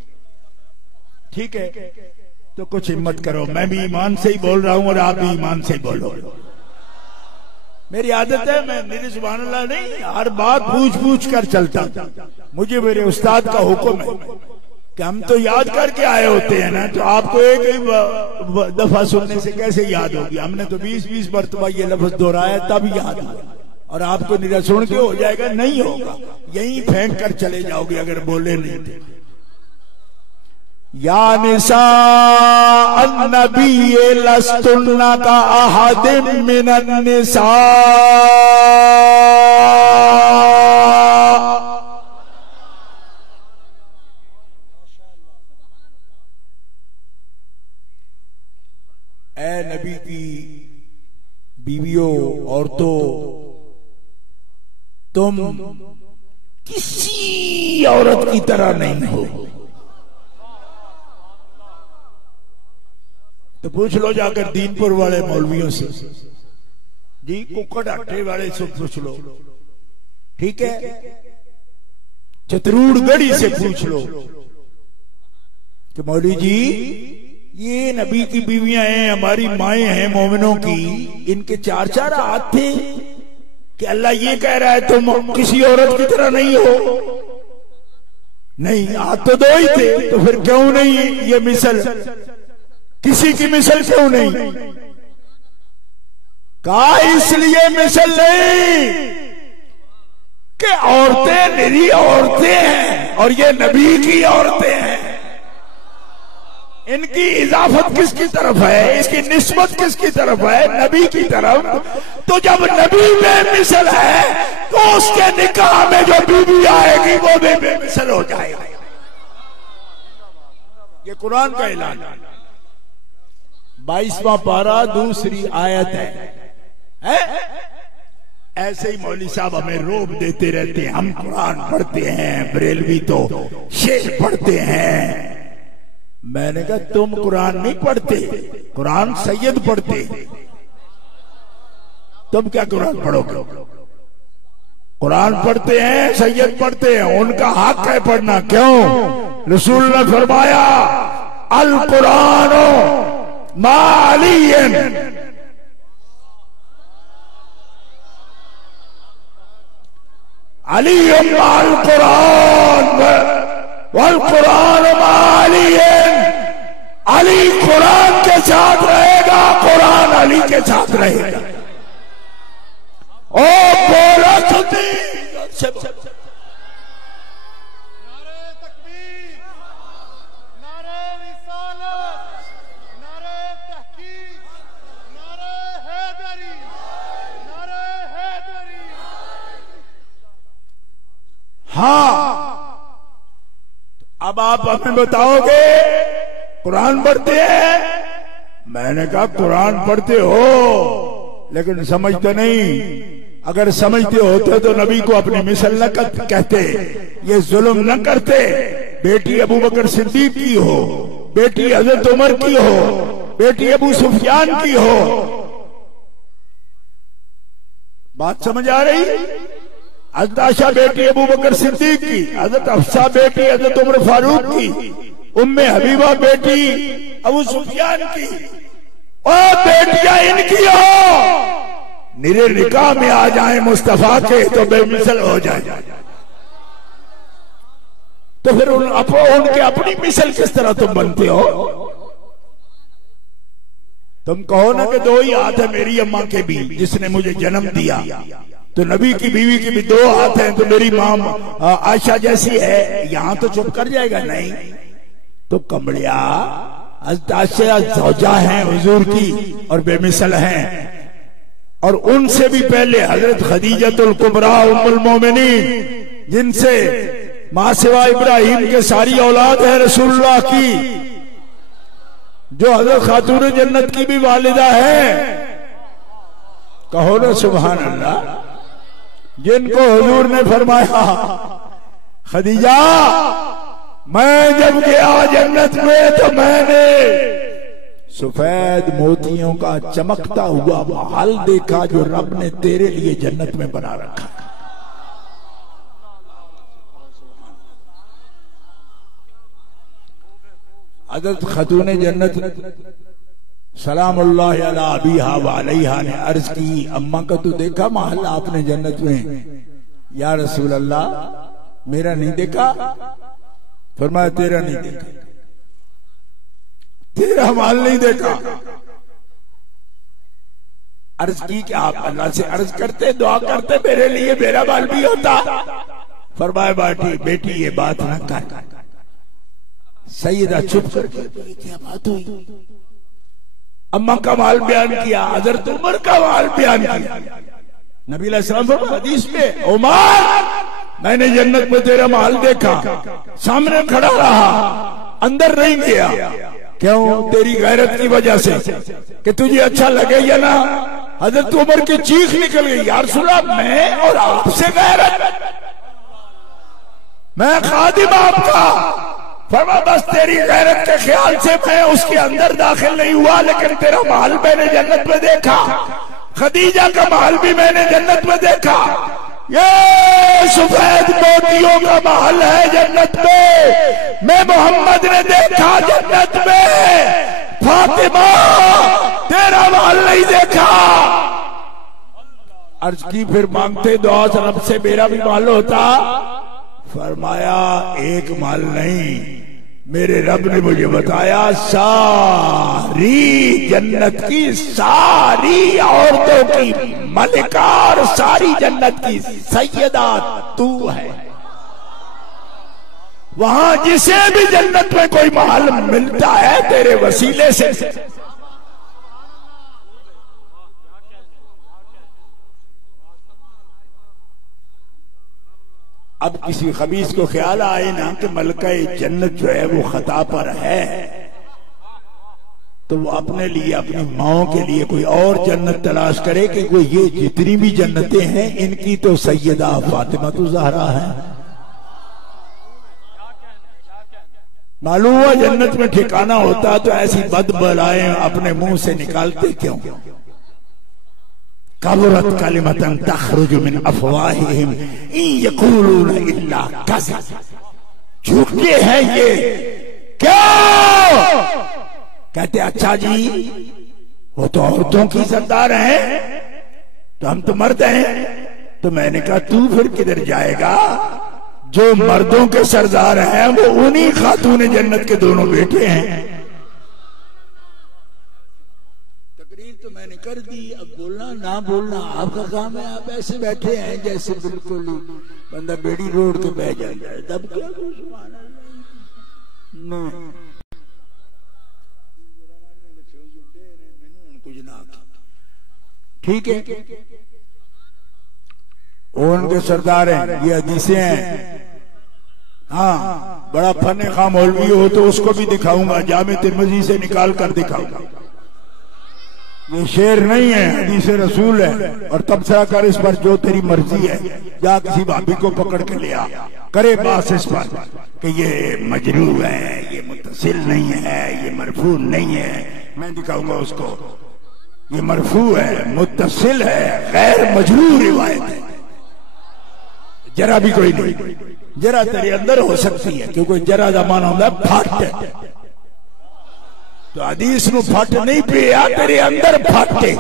ठीक है? तो कुछ हिम्मत करो, मैं भी ईमान से ही बोल रहा हूं और आप भी ईमान से ही बोलो। मेरी आदत है, मैं मेरी सुभान अल्लाह नहीं, हर बात पूछ कर चलता। मुझे मेरे उस्ताद का हुक्म है कि हम तो याद करके आए होते हैं ना, तो आपको एक ही दफा सुनने से कैसे याद होगी? हमने तो 20-20 मरतबा ये लफ्ज दोहराया तब याद हुआ, और आपको निरा सुन के हो जाएगा? नहीं होगा, यहीं फेंक कर चले जाओगे अगर बोले नहीं थे। या निसा अन्नबी लस्तुन्ना का अहदिम मिनन निसा। ए नबी की बीवियों, औरतों, तुम किसी औरत की तरह नहीं हो। तो पूछ लो जाकर दीनपुर वाले मौलवियों से, जी कुक्कड़ हट्टे वाले से पूछ लो, ठीक है? चतरूड़गढ़ी से पूछ लो कि मौलवी जी ये नबी की बीवियां हैं, हमारी माएं हैं मोमिनों की, इनके 4-4 हाथ थे कि अल्लाह ये कह रहा है तुम किसी औरत की तरह नहीं हो। नहीं, हाथ तो 2 ही थे, तो फिर क्यों नहीं ये मिसल, किसी की मिसल क्यों नहीं? कहा इसलिए मिसल नहीं कि औरतें निरी औरतें हैं और ये नबी की औरतें हैं। इनकी इजाफत किसकी तरफ है, इसकी निस्बत किसकी तरफ है? नबी की तरफ। तो जब नबी बेमिसल है तो उसके निकाह में जो बीवी आएगी वो भी बेमिसल हो जाएगी। ये कुरान का ऐलान है, 22वां पारा, दूसरी आयत है? ऐसे ही मौलवी साहब हमें रोब देते रहते हैं, हम कुरान पढ़ते हैं, बरेलवी तो शेर पढ़ते हैं। मैंने कहा तुम कुरान नहीं पढ़ते, कुरान सैयद पढ़ते, तुम क्या कुरान पढ़ोगे? कुरान पढ़ते हैं, सैयद पढ़ते हैं, उनका हक है पढ़ना। क्यों? रसूल ने फरमाया अल कुरान मालियन, अली अल कुरान वल कुरान मालियन। अली कुरान के साथ रहेगा, कुरान अली के साथ रहेगा। ओ बोला हाँ। अब आप हमें बताओगे कुरान पढ़ते हैं? मैंने कहा कुरान पढ़ते हो लेकिन समझते नहीं। अगर समझते होते तो नबी को अपनी मिसल न कहते, ये जुल्म न करते। बेटी अबू बकर सिद्दीक की हो, बेटी हजरत उमर की हो, बेटी अबू सुफियान की हो, बात समझ आ रही? हजरत आयशा बेटी अबू बकर सिद्दीक की, हजरत हफ्सा बेटी हजरत उमर फारूक की, उम्मे हबीबा बेटी अबू सुफियान की, और बेटियां इनकी हो निरे निकाह में आ जाए मुस्तफा के तो बेमिसल हो जाए। तो फिर उनके अपनी मिसल किस तरह तुम बनते हो? तुम कहो ना कि दो ही हाथ है मेरी अम्मा के भी जिसने मुझे जन्म दिया, तो नबी की बीवी के भी दो हाथ हैं, तो मेरी मां आयशा जैसी है, यहां तो चुप कर जाएगा। नहीं तो कमलिया हज़रत आयशा ज़ौजा हैं हुजूर की और बेमिसल हैं, और उनसे भी पहले हजरत खदीजतुल कुबरा उम्मुल मोमिनीन, जिनसे मां सिवा इब्राहिम के सारी औलाद है रसूलुल्लाह की, जो हजरत खातून जन्नत की भी वालिदा है। कहो ना सुभान अल्लाह। जिनको हुजूर ने फरमाया खदीजा मैं जब गया जन्नत में तो मैंने सफेद मोतियों का चमकता हुआ महल देखा जो रब ने तेरे लिए जन्नत में बना रखा। हज़रत खातून जन्नत सलामुल्लाह अला अबीहा व अलैहा ने अर्ज की, अम्मा का तो देखा महल आपने जन्नत में? या रसूल अल्लाह मेरा नहीं देखा। फरमाया तेरा नहीं देखा, तेरा महल नहीं देखा। अर्ज की कि आप अल्लाह से अर्ज करते दुआ करते मेरे लिए मेरा महल भी होता। फरमाया बेटी ये बात ना कर। सैयदा चुप करके क्या बात हुई? अम्मा का माल बयान किया, हजरत उमर का माल बयान किया। नबी अलैहि सलाम हदीस में, उमर मैंने जन्नत में तेरा माल देखा, सामने खड़ा रहा, अंदर नहीं गया। क्यों? तेरी गैरत की वजह से कि तुझे अच्छा लगे या ना। हजरत उमर की चीख निकल गई, या रसूल अल्लाह मैं और आपसे गैरत? मैं खादिम आपका। फरमा बस तेरी गैरत के ख्याल से मैं उसके अंदर दाखिल नहीं हुआ, लेकिन तेरा महल मैंने जन्नत में देखा, खदीजा का महल भी मैंने जन्नत में देखा। ये सफेद मोतियों का महल है जन्नत में, मैं मोहम्मद ने देखा जन्नत में। फातिमा तेरा महल नहीं देखा। अर्ज की फिर मांगते दुआ रब से मेरा भी महल होता। फरमाया एक महल नहीं, मेरे रब ने मुझे बताया सारी जन्नत की सारी औरतों की मलिका और सारी जन्नत की सैयदा तू है। वहां जिसे भी जन्नत में कोई महल मिलता है तेरे वसीले से। अब किसी खबीस को ख्याल आए ना कि मलका जन्नत जो है वो खता पर है, तो वो अपने लिए अपनी माओ के लिए कोई और जन्नत तलाश करे कि कोई ये जितनी भी जन्नतें हैं इनकी तो सैयदा फातिमा तो ज़हरा है। मालूम हुआ जन्नत में ठिकाना होता तो ऐसी बदबलाएं अपने मुंह से निकालते क्यों? कबरत कलिमतन तखरुजु मिन अफवाहिहिम इन यक़ूलून इल्ला कज़ब। झूठे हैं ये क्यों? कहते अच्छा जी वो तो औरतों की सरदार हैं, तो हम तो मर्द हैं। तो मैंने कहा तू फिर किधर जाएगा? जो मर्दों के सरदार हैं वो उन्हीं खातून जन्नत के दोनों बेटे हैं। तो मैंने कर दी, अब बोलना ना बोलना आपका काम है। आप ऐसे बैठे हैं जैसे बिल्कुल ही बंदा बेड़ी रोड के बह जाता है, तब क्या कुछ ना। ठीक है वो उनके सरदार हैं, ये हदीसें हैं। हाँ बड़ा फन खा मौलवी हो तो उसको भी दिखाऊंगा, जामे तिरमिज़ी से निकाल कर दिखाऊंगा। ये शेर नहीं है, हदीस रसूल है। और तबसरा कर इस पर जो तेरी मर्जी है। या किसी भाभी को पकड़ के ले आ, करे बात इस पर कि ये मजरूह है, ये मुत्तसिल नहीं है, ये मरफू नहीं है। मैं दिखाऊंगा उसको। ये मरफू है, मुत्तसिल है, गैर मजरूर रिवायत है, जरा भी कोई नहीं। जरा तेरे अंदर हो सकती है, क्योंकि जरा का माना होता है फट, तो हदीस नू फट नहीं पिया, तेरे अंदर फटे।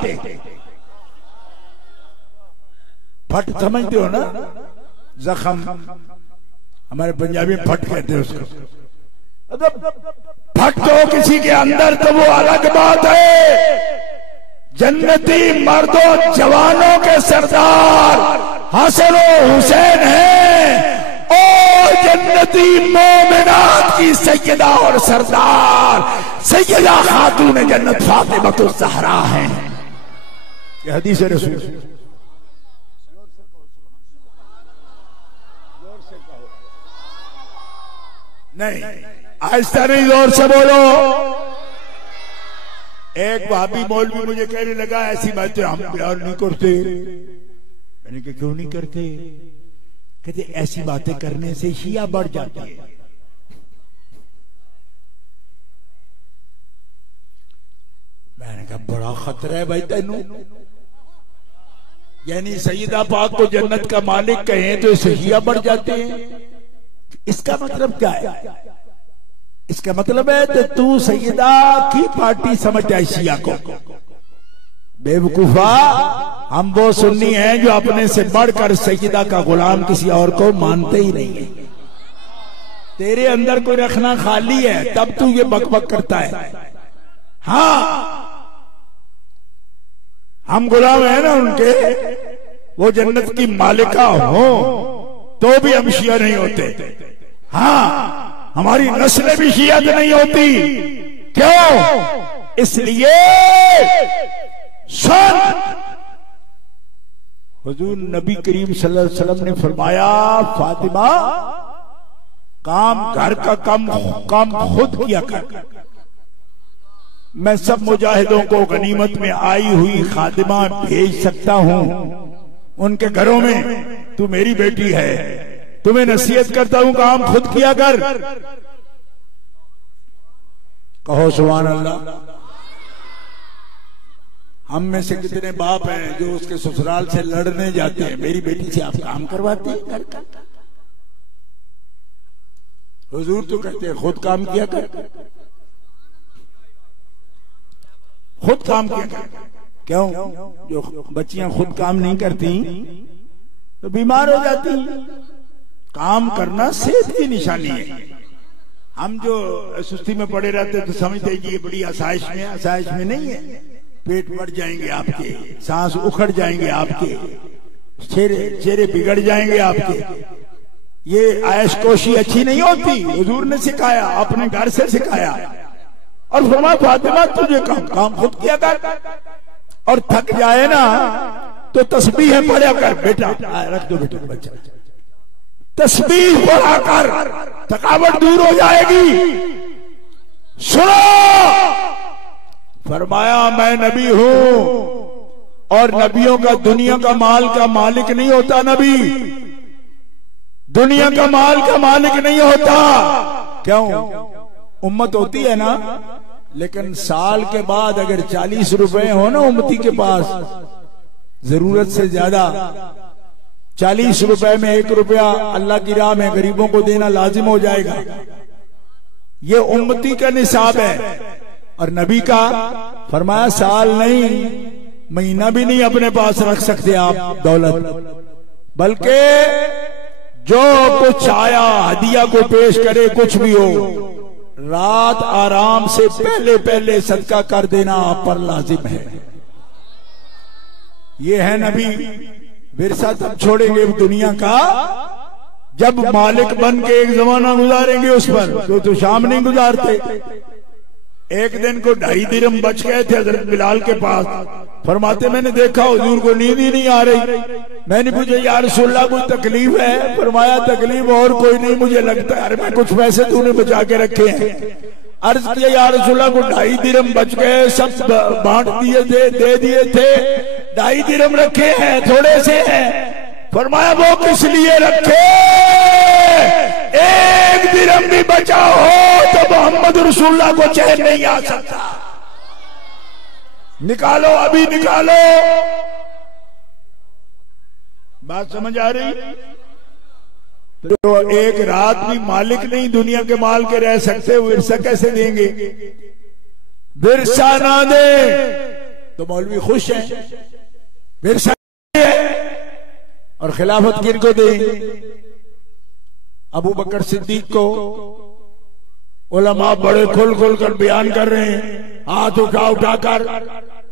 फट समझते हो ना, जख्म हमारे पंजाबी में फट कहते हैं उसको। फट तो किसी के अंदर तो वो अलग बात है। जन्नती मर्दों जवानों के सरदार हसन और हुसैन हैं, और जन्नती मोमिनात की सैयदा और सरदार सैयदा खातून जन्नत फातिमा ज़हरा हैं। ये हदीस रसूल। नहीं, आहिस्ता नहीं, जोर से बोलो। एक भाभी मौलवी मुझे कहने लगा ऐसी बातें हम प्यार नहीं करते। मैंने कहा क्यों नहीं करते? कहते ऐसी बातें करने से शिया बढ़ जाती है। मैंने कहा बड़ा खतरा है भाई तेनू, यानी सईदा पाक को जन्नत का मालिक कहें तो इससे शिया बढ़ जाते हैं। इसका मतलब क्या है? इसका मतलब है कि तू सैयदा की पार्टी समझता है शिया को। बेवकूफा, हम वो सुन्नी हैं जो अपने से बढ़कर सैयदा का गुलाम किसी और को मानते ही नहीं है। तेरे अंदर कोई रखना खाली है, तब तू ये बकबक करता है। हाँ, हम गुलाम है ना उनके, वो जन्नत की मालिका हो तो भी हम शिया नहीं होते। हाँ, हमारी नस्लें भी शियत नहीं होती। क्यों? इसलिए सुन, हुजूर नबी करीम सल्लल्लाहु अलैहि वसल्लम ने फरमाया, फातिमा काम घर का काम खुद किया कर। मैं सब मुजाहिदों को गनीमत में आई हुई खादिमा भेज सकता हूं उनके घरों में। तू मेरी बेटी है, तुम्हें नसीहत करता हूं, काम खुद किया कर। कहो सुभान अल्लाह। हम में से कितने बाप हैं जो उसके ससुराल से लड़ने जाते हैं, मेरी बेटी से आप काम करवाते हैं घर का। हुजूर तो कहते हैं खुद काम किया कर, खुद काम किया कर। क्यों? जो बच्चियां खुद काम नहीं करती तो बीमार हो जाती। काम करना सेहत की निशानी है। हम जो सुस्ती में पड़े रहते तो समझते हैं कि ये बड़ी आसाइश में, आसाइश में नहीं है। पेट बढ़ जाएंगे आपके, सांस उखड़ जाएंगे आपके, चेहरे बिगड़ जाएंगे आपके। ये आयशकोशी अच्छी नहीं होती। हुजूर ने सिखाया, अपने घर से सिखाया। और फरमाया फातिमा तुझे काम खुद किया कर, और थक जाए ना तो तस्बीह पढ़ा कर। बेटा रख दो बेटा, बच्चा तस्बीह पढ़ा कर, थकावट दूर हो जाएगी। सुनो, फरमाया मैं नबी हूं, और नबियों का दुनिया का माल का मालिक नहीं होता। नबी दुनिया का माल का मालिक नहीं होता। क्यों? उम्मत होती है ना, लेकिन साल के बाद अगर 40 रुपए हो ना उम्मती के पास, जरूरत से ज्यादा 40 रुपए में 1 रुपया अल्लाह की राह में गरीबों को देना लाजिम हो जाएगा। ये उम्मती का निसाब है। और नबी का फरमाया साल नहीं, महीना भी नहीं अपने पास रख सकते आप दौलत, बल्कि जो कुछ आया हदिया को पेश करे, कुछ भी हो, रात आराम से पहले पहले सदका कर देना आप पर लाजिम है। ये है नबी। विरसा तब छोड़ेंगे दुनिया का जब मालिक बन के एक जमाना गुजारेंगे उस पर, तो शाम नहीं गुजारते। एक दिन को 2.5 दिरहम बच गए थे हजरत बिलाल के पास। फरमाते मैंने देखा हुजूर को नींद ही नहीं आ रही। मैंने पूछा या रसूलल्लाह कोई तकलीफ है? फरमाया तकलीफ और कोई नहीं, मुझे लगता है। अरे मैं कुछ पैसे तूने बचा के रखे हैं। अर्ज किया या रसूलल्लाह को 2.5 दिरहम बच गए, सब बांट दिए थे, दे दिए थे। 2.5 दिरहम रखे हैं, थोड़े से हैं। फरमाया वो किस लिए रखे? 1 दिरहम भी बचा हो तो मोहम्मद रसूलुल्लाह को चैन नहीं आ सकता। निकालो, अभी निकालो। बात समझ आ रही? तो एक रात भी मालिक नहीं दुनिया के माल के रह सकते, विरसा कैसे देंगे? विरसा ना दे तो मौलवी खुश है, विरसा और खिलाफत किनको दे? अबू बकर सिद्दीक को उलमा बड़े खुल खुल कर बयान कर रहे हैं, हाथ उठाकर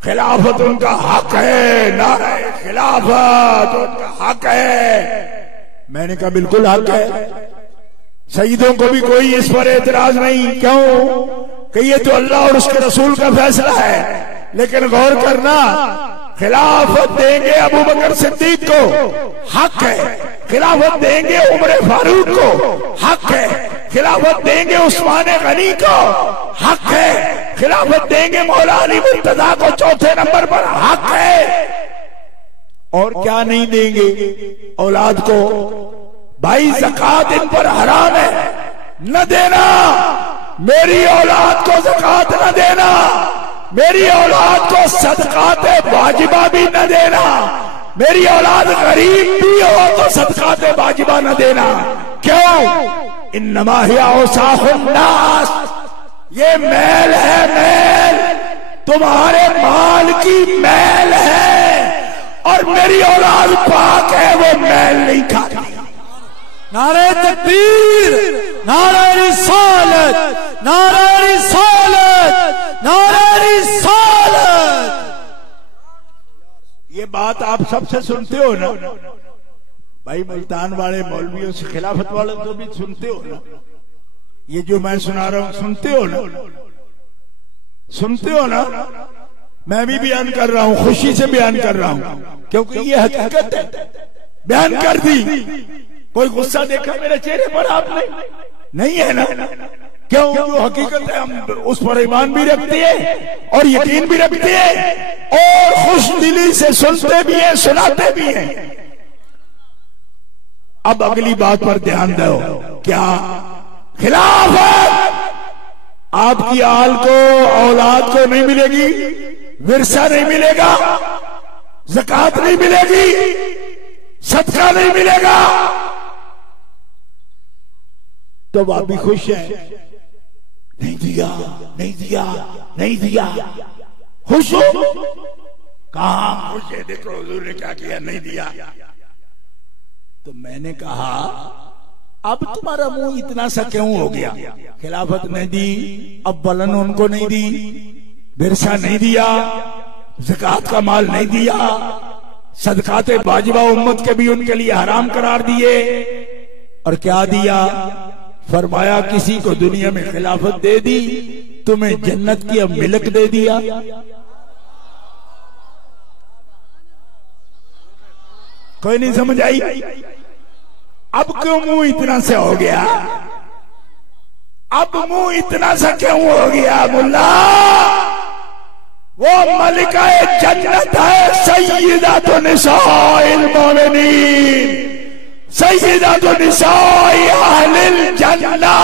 खिलाफत उनका हक है, नारे खिलाफत उनका हक है। मैंने कहा बिल्कुल हक है, शहीदों को भी कोई इस पर एतराज नहीं। क्यों? कि ये तो अल्लाह और उसके रसूल का फैसला है। लेकिन गौर करना, खिलाफत देंगे अबू बकर सिद्दीक को, हक है। खिलाफत देंगे उमर फारूक को, हक है। खिलाफत देंगे उस्मान गनी को, हक है। खिलाफत देंगे मौला अली मुर्तजा को चौथे नंबर पर, हक है। और क्या नहीं देंगे? औलाद को। भाई ज़कात इन पर हराम है, न देना। मेरी औलाद को ज़कात न देना, मेरी औलाद को सदकात वाजिबा भी न देना। मेरी औलाद गरीब भी हो तो सदकात वाजिबा न देना। क्यों? इन्नमा हिया औसाखुन नास, ये मैल है, मैल तुम्हारे माल की मैल है, और मेरी औलाद पाक है, वो मैल नहीं खाती। नारे तकबीर, नारे रिसालत, नारे रिसालत, नारे रिसालत। ये बात आप सबसे सुनते हो ना भाई? मुल्तान वाले मौलवियों से, खिलाफत वाले तो भी सुनते हो ना? ये जो मैं सुना रहा हूं सुनते हो ना? सुनते हो ना? मैं भी बयान कर रहा हूं, खुशी से बयान कर रहा हूं, क्योंकि ये हकीकत है। बयान कर दी। कोई गुस्सा देखा मेरे चेहरे पर आपने? नहीं है ना? क्यों? जो हकीकत है हम उस पर ईमान भी रखते हैं और यकीन भी रखते हैं और खुश दिली से सुनते भी हैं, सुनाते भी हैं। अब अगली बात पर ध्यान दो। क्या? खिलाफत आपकी आल को, औलाद को नहीं मिलेगी, विरसा नहीं मिलेगा, ज़कात नहीं मिलेगी, सदका नहीं मिलेगा, तो आप भी खुश हैं? नहीं दिया, नहीं दिया, नहीं दिया, खुश हो? कहां खुश है? देखो हुजूर ने क्या किया, नहीं दिया। तो मैंने कहा अब तुम्हारा मुंह इतना सा क्यों हो गया? खिलाफत नहीं दी, अव्वलन उनको नहीं दी, विरसा नहीं दिया, ज़कात का माल नहीं दिया, सदकात वाजिबा उम्मत के भी उनके लिए हराम करार दिए, और क्या दिया? फरमाया किसी को दुनिया में खिलाफत दे दी, तुम्हें जन्नत की अब मिल्क दे दिया। कोई नहीं समझ आई? अब क्यों मुंह इतना से हो गया? अब मुंह इतना सा क्यों हो गया? मुल्ला, वो मलिकाए जन्नत है, सय्यिदातु निसाइल मोमिनीन, सय्यिदातु निसाइ अहलिल जन्नह।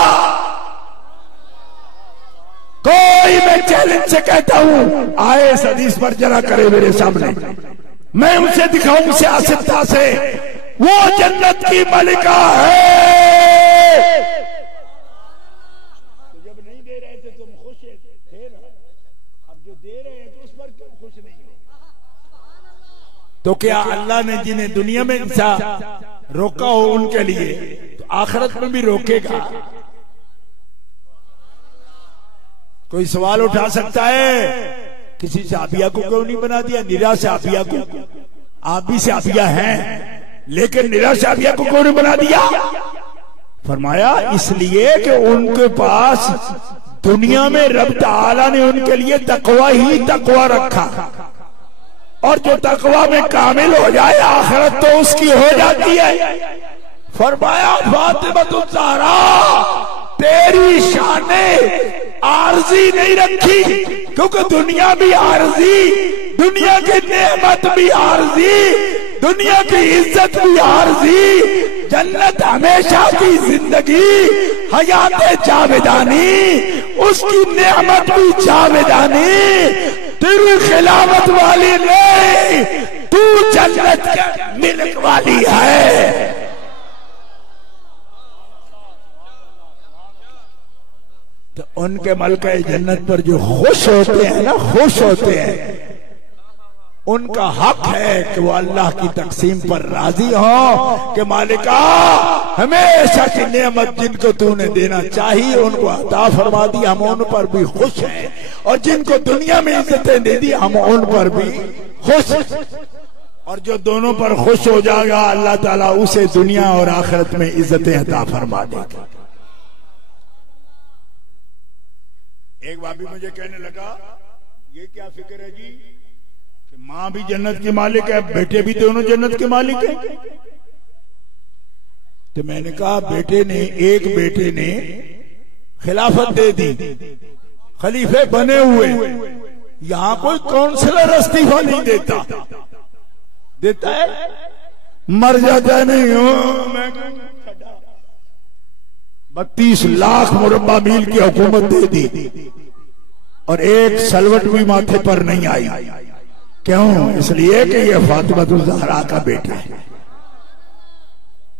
कोई मैं चैलेंज से कहता हूं, आए इस हदीस पर जरा करे मेरे सामने, मैं उसे दिखाऊं सियासतता से, वो जन्नत की मलिका है। तो जब नहीं दे रहे थे तुम खुश थे ना, अब जो दे रहे हैं तो उस पर क्यों खुश नहीं हो? तो क्या अल्लाह ने जिन्हें दुनिया में रोका हो उनके लिए तो आखिरत में भी रोकेगा? कोई सवाल उठा सकता है, किसी साबिया को क्यों नहीं बना दिया? निरा साबिया को, आप भी साबिया हैं, लेकिन निरा साबिया को क्यों नहीं बना दिया? फरमाया इसलिए कि उनके पास दुनिया में रब ताला ने उनके लिए तकवा ही तकवा रखा, और जो तकवा में कामिल हो जाए आखिरत तो उसकी हो जाती है। फरमाया फातिमा ज़हरा तेरी शाने आरजी नहीं रखी, क्योंकि दुनिया भी आरजी, दुनिया की नेमत भी आरजी, दुनिया की इज्जत भी आरजी, जन्नत हमेशा की जिंदगी, हयात जावेदानी उसकी नेमत भी जावेदानी, तेरी खिलाफत वाली नहीं, तू जन्नत के मिल्क वाली है। तो उनके मलका जन्नत पर जो खुश होते हैं ना, खुश होते हैं, उनका हक है कि वो अल्लाह की तकसीम पर राजी हो कि मालिका हमेशा की नेमत जिनको तूने देना चाहिए उनको अता फरमा दी, हम उन पर भी खुश हैं, और जिनको दुनिया में इज्जतें दे दी हम उन पर भी खुश। और जो दोनों पर खुश हो जाएगा अल्लाह ताला उसे दुनिया और आखिरत में इज्जतें अता फरमा देगा। एक भाभी मुझे कहने लगा, ये क्या फिक्र है जी कि माँ भी जन्नत की मालिक है, बेटे भी दोनों जन्नत के मालिक हैं। तो मैंने कहा एक बेटे ने खिलाफत दे दी, खलीफे बने हुए, यहां कोई काउंसलर इस्तीफा नहीं देता है, मर जाता नहीं हो। मैं 32 लाख मुरब्बा मील की हुकूमत दे दी और एक सलवट भी माथे पर नहीं आई। क्यों? इसलिए कि ये फातिमा ज़हरा का बेटा है।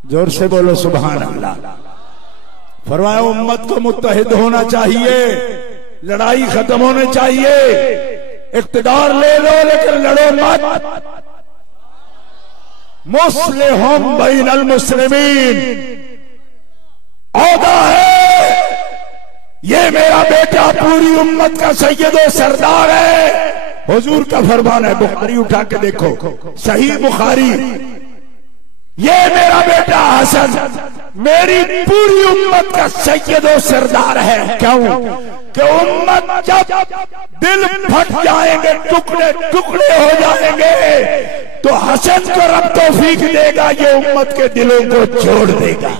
जोर से बोलो सुभान अल्लाह। फरमाया उम्मत को मुत्तहिद होना चाहिए, लड़ाई खत्म होनी चाहिए, इख्तिदार ले लो लेकिन लड़ो मत। मुस्लिहुम बैनल मुस्लिमीन, औदा है ये मेरा बेटा पूरी उम्मत का सैयद और सरदार है। हुजूर का फरमान है, बुखारी उठा के देखो, सही बुखारी, ये मेरा बेटा हसन मेरी पूरी उम्मत का सैयद और सरदार है। क्यों? कि उम्मत जब दिल फट जाएंगे, टुकड़े टुकड़े हो जाएंगे, तो हसन को रब तौफीक देगा, ये उम्मत के दिलों को जोड़ देगा।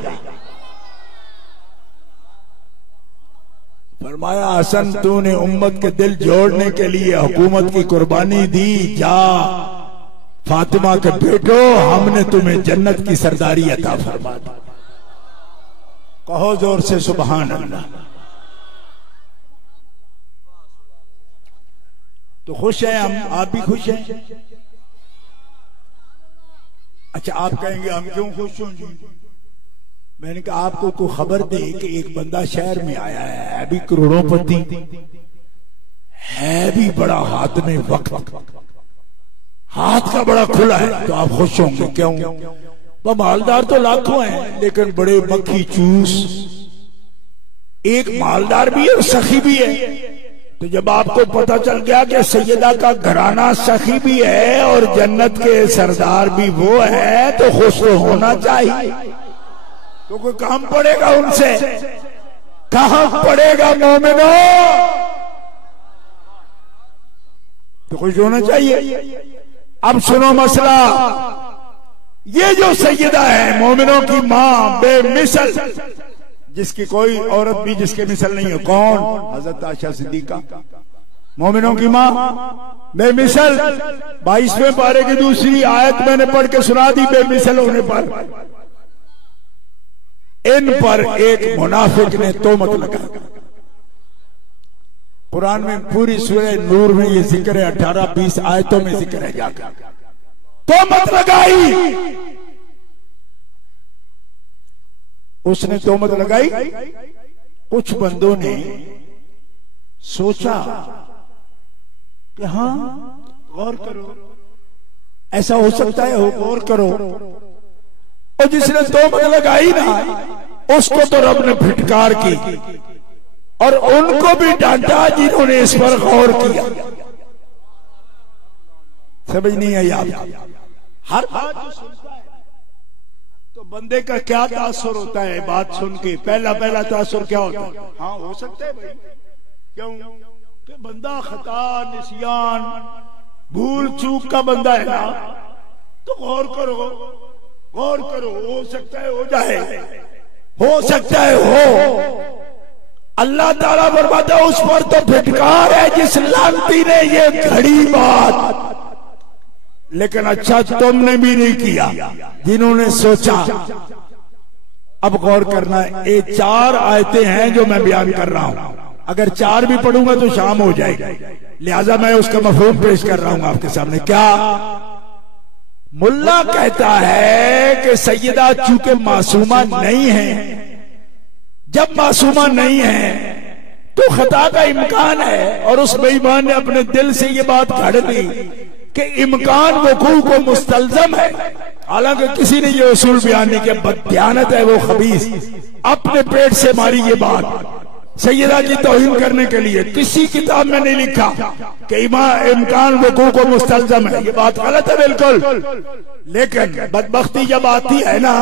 फरमाया हसन तूने उम्मत के दिल जोड़ने के लिए हुकूमत की कुर्बानी दी, जा फातिमा के बेटो हमने तुम्हें जन्नत की सरदारी अता फरमा दी। कहो जोर से सुभान अल्लाह। तो खुश हैं हम, आप भी खुश हैं। अच्छा आप कहेंगे हम क्यों खुश हों जी? मैंने कहा आपको कोई खबर दे कि एक बंदा शहर में आया है, अभी करोड़ोंपति है, भी बड़ा हाथ में वक्त, हाथ का बड़ा खुला है, तो आप खुश होंगे। क्यों? वह मालदार तो लाखों हैं लेकिन बड़े मक्खी चूस, एक मालदार भी है और सखी भी है। तो जब आपको पता चल गया कि सैयदा का घराना सखी भी है और जन्नत के सरदार भी वो है, तो खुश तो होना चाहिए। तो कोई काम पड़ेगा उनसे? कहां पड़ेगा मोमिनो? तो खुश होना चाहिए। अब सुनो मसला, ये जो सैयदा है मोमिनों की मां बेमिसल, जिसकी कोई औरत भी जिसके मिसल नहीं है, कौन? हजरत आयशा सिद्दीका, मोमिनों की मां बेमिसल। 22वें पारे की दूसरी आयत मैंने पढ़ के सुना दी। बेमिसल होने पर इन पर एक मुनाफिक ने तोहमत लगाई। कुरान में पूरी सूरह नूर में ये जिक्र है, 18-20 आयतों में जिक्र है। जाकर तोहमत लगाई, उसने तोहमत लगाई। कुछ बंदों ने सोचा कि हाँ गौर करो, ऐसा हो सकता है, हो गौर करो। और जिसने तोहमत लगाई ना, उसको तो रब ने फिटकार की और उनको भी डांटा जिन्होंने इस पर गौर किया। समझ नहीं आई आपको? हर बात जो सुनता है तो बंदे का क्या तासुर होता है बात सुन के? पहला तासुर क्या होता है? हाँ हो सकता है भाई। क्यों? कि बंदा खता, निसियान, भूल चूक का बंदा है ना, तो गौर करो, गौर करो, हो सकता है हो जाए, हो सकता है हो। अल्लाह ताला फरमाता है उस पर तो फिटकार है जिस लानती ने ये घड़ी बात। लेकिन अच्छा तुमने भी नहीं किया जिन्होंने सोचा। अब गौर करना है, ये 4 आयतें हैं जो मैं बयान कर रहा हूं। अगर 4 भी पढ़ूंगा तो शाम हो जाएगी, लिहाजा मैं उसका मफहूम पेश कर रहा हूं आपके सामने। क्या मुल्ला कहता है कि सैयदा चूंकि मासूमा नहीं है, जब मासूमा नहीं है तो खता का इम्कान है, और उस बेईमान ने अपने दिल से ये बात घड़ ली कि इम्कान वकूअ को मुस्तलजम है। हालांकि किसी ने ये उसूल बयान नहीं किया, बददियानत है वो खबीस, अपने पेट से मारी ये बात सैयदा की तौहीन करने के लिए। किसी किताब में नहीं लिखा कि इम्कान वकूअ को मुस्तलजम है, ये बात गलत है बिल्कुल। लेकिन बदबख्ती जब आती है ना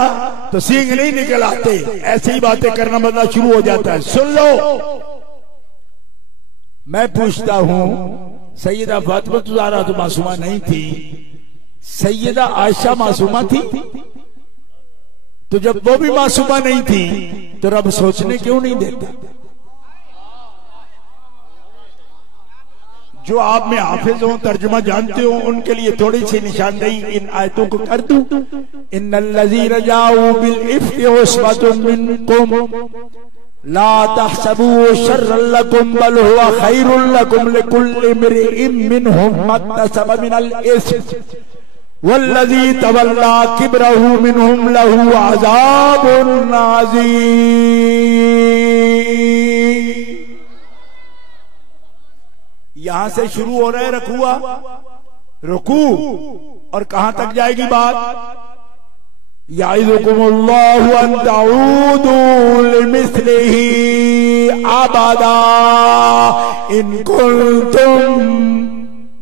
तो सींग नहीं निकल आते, ऐसी ही बातें करना मतलब शुरू हो जाता है। सुन लो, मैं पूछता हूं, सैयदा फातिमा ज़हरा तो मासूमा नहीं थी, सैयदा आयशा मासूमा थी? तो जब वो भी मासूमा नहीं थी तो रब सोचने क्यों नहीं देता? जो आप में हाफिज हो, तर्जुमा जानते हो, उनके लिए थोड़ी सी निशानदेही इन आयतों को कर दूं। इन्नल्लज़ीना जाऊ बिल इफ्की उस्बतुम मिनकुम ला तहसबू शर्रन लकुम बल हुवा खैरुल लकुम लिकुल्लि इम्रिइन मिनहुम मक्तसब मिनल इस्म वल्लज़ी तवल्ला किब्रहु मिनहुम लहू अज़ाबुन अज़ीम। यहां से शुरू हो रहा है रुकू, और कहां तक जाएगी बात? याइज़ुकुमुल्लाहु अन तऊदू लिमिस्लिही अबदा इन कुंतुम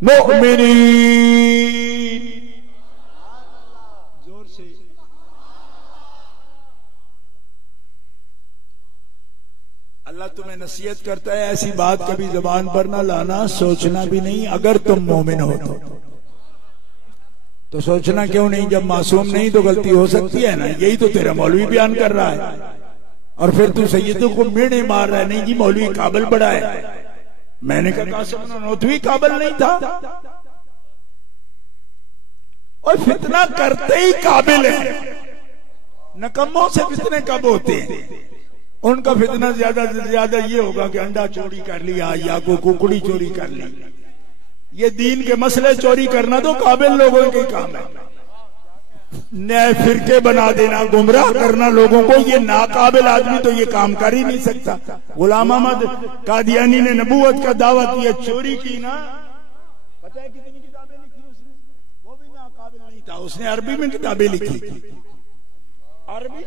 मुमिनीन। जोर से अल्लाह तुम्हें नसीहत करता है, ऐसी बात कभी जबान पर ना लाना, सोचना भी नहीं। अगर तुम मोमिन हो तो सोचना क्यों नहीं? जब मासूम नहीं तो गलती हो सकती है ना, यही तो तेरा मौलवी बयान कर रहा है। और फिर तू सैयदों को मेढ़े मार रहा है, नहीं जी मौलवी काबिल बड़ा है। मैंने कहा कासिम ननौतवी काबिल नहीं था, और फितना करते ही काबिल है। नकम्मों से फितने कब होते हैं? उनका फितना ज्यादा से ज्यादा ये होगा कि अंडा चोरी कर लिया या कोई कुकड़ी चोरी कर ली। ये दीन के मसले चोरी करना तो काबिल लोगों के काम है। नए फिरके बना देना, गुमराह करना लोगों को, ये नाकाबिल आदमी तो ये काम कर ही नहीं सकता। गुलाम अहमद कादियानी ने नबूवत का दावा किया, चोरी की ना, पता है कितनी किताबें लिखी उसने? वो भी नाकाबिल नहीं था, उसने अरबी में किताबें लिखी। अरबी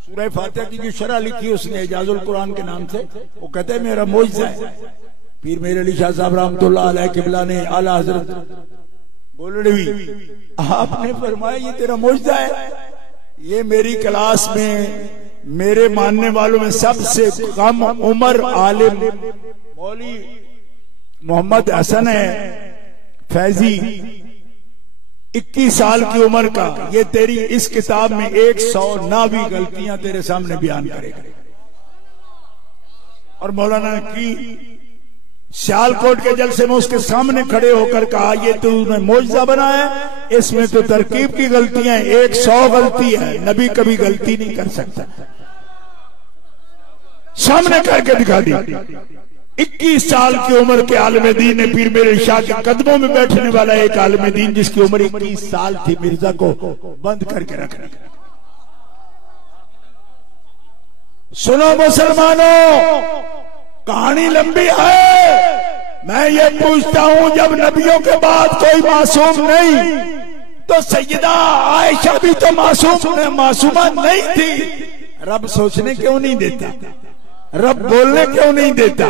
सूरह फातिहा की जो शरह लिखी उसने इजाजुल कुरान के नाम से, वो कहते हैं मेरा मोइज़ा है। पीर मेरे अली शाह साहब रहमतुल्लाह अलैह किबला ने आला हजरत गोलड़वी आपने फरमाया ये तेरा मोइज़ा है। ये मेरी क्लास में मेरे मानने वालों में सबसे कम उम्र आलिम मौली मोहम्मद हसन है फैजी, 21 साल की उम्र का। ये तेरी इस किताब में 100 भी गलतियां तेरे सामने बयान करेगा। और मौलाना की सियालकोट के जलसे में उसके सामने खड़े होकर कहा, ये तूने मोइज़ा बनाया, इसमें तो तरकीब की गलतियां 100 गलती है, नबी कभी गलती नहीं कर सकता। सामने करके दिखा दी। 21 साल की उम्र के आलिम दीन ने पीर मेरे शाह के कदमों में बैठने वाला एक आलिम दीन जिसकी उम्र 21 साल थी, मिर्जा को बंद करके रखने। सुनो मुसलमानों, कहानी लंबी है। मैं ये पूछता हूं, जब नबियों के बाद कोई मासूम नहीं तो सैयदा आयशा भी तो मासूमा नहीं थी। रब सोचने क्यों नहीं देता? रब बोलने क्यों नहीं देता?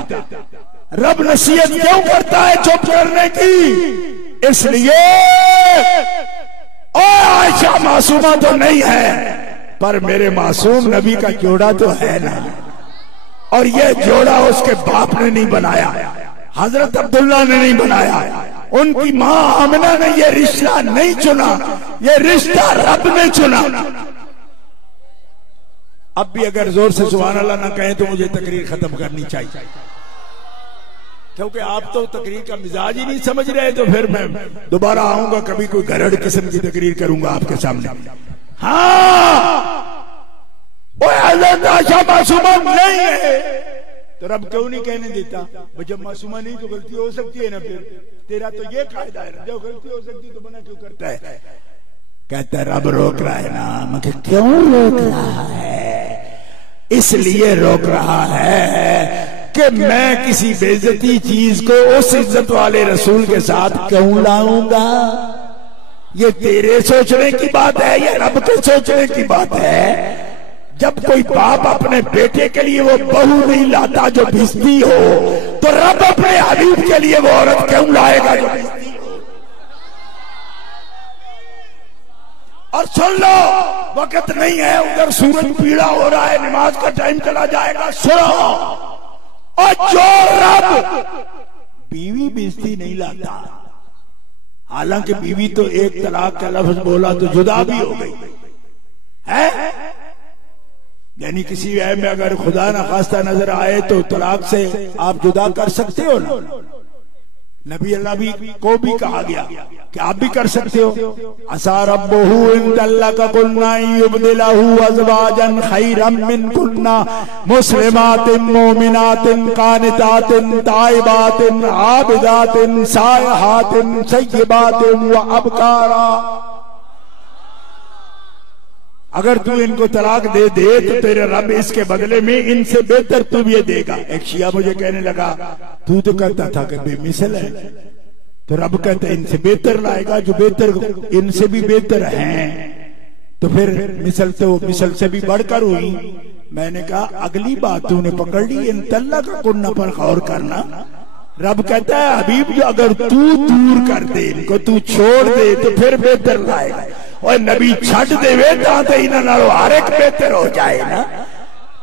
रब नसीहत क्यों करता है चुप करने की? इसलिए आयशा मासूमा तो नहीं है, पर मेरे मासूम नबी का जोड़ा तो है ना। और ये जोड़ा उसके बाप ने नहीं बनाया, हजरत अब्दुल्ला ने नहीं बनाया, उनकी मां आमिना ने ये रिश्ता नहीं चुना, ये रिश्ता रब ने चुना। अब भी अगर जोर से सुभान अल्लाह ना कहें तो मुझे तकरीर खत्म करनी चाहिए, क्योंकि आप तो तकरीर का मिजाज ही नहीं समझ रहे। तो फिर मैं दोबारा आऊंगा, कभी कोई गरड़ किस्म की तकरीर करूंगा आपके सामने। हाँ, वो हज़रत आयशा मासूमा नहीं है, तो रब क्यों नहीं कहने देता? जब मासूमा नहीं तो गलती हो सकती है ना, फिर तेरा तो ये कायदा है ना, जब गलती हो सकती तो मना क्यों करता है? कहता है रब रोक रहा है ना। मगर क्यों रोक रहा है? इसलिए रोक रहा है कि मैं किसी बेइज्जती चीज को उस इज्जत वाले रसूल के साथ क्यों लाऊंगा? ये तेरे सोचने की बात है या रब के सोचने की बात है? जब कोई बाप अपने बेटे के लिए वो बहू नहीं लाता जो भिजती हो, तो रब अपने हबीब के लिए वो औरत क्यों लाएगा जो भिजती हो? और सुन लो, वक्त नहीं है, उधर सूरज पीला हो रहा है, नमाज का टाइम चला जाएगा। सुनो, और जो रब बीवी भिजती नहीं लाता, हालांकि बीवी तो एक तलाक का लफ्ज बोला तो जुदा भी हो गई है, यानी किसी ऐब में अगर खुदा ना खास्ता नजर आए तो तलाक से आप जुदा कर सकते हो ना। नबी अल्लाह भी को भी कहा गया कि आप भी कर सकते हो। असा रब्बुहु इन तल्लक़कुन्ना युबदिलहु अज़वाजन खैरम मिनकुन्ना मुस्लिमातिन मोमिनातिन कानितातिन ताइबातिन आबिदातिन सायहातिन सय्यिबातिन व अबकारा। अगर तू इनको तलाक दे तो तेरे रब इसके बदले में इनसे बेहतर तू ये देगा। एक शिया मुझे कहने लगा, तू तो कहता था कि बेमिसल है, तो रब कहता है इनसे बेहतर लाएगा, जो बेहतर इनसे भी बेहतर हैं। तो फिर मिसल से भी बढ़कर हुई। मैंने कहा अगली बात तूने पकड़ ली, इन तल्ला का कुन्ना पर गौर करना। रब कहता है हबीब जो अगर तू दूर कर दे इनको, तू छोड़ दे तो फिर बेहतर लाएगा। और नबी छट देवे तो इन्होंने हर एक बेहतर हो जाए ना।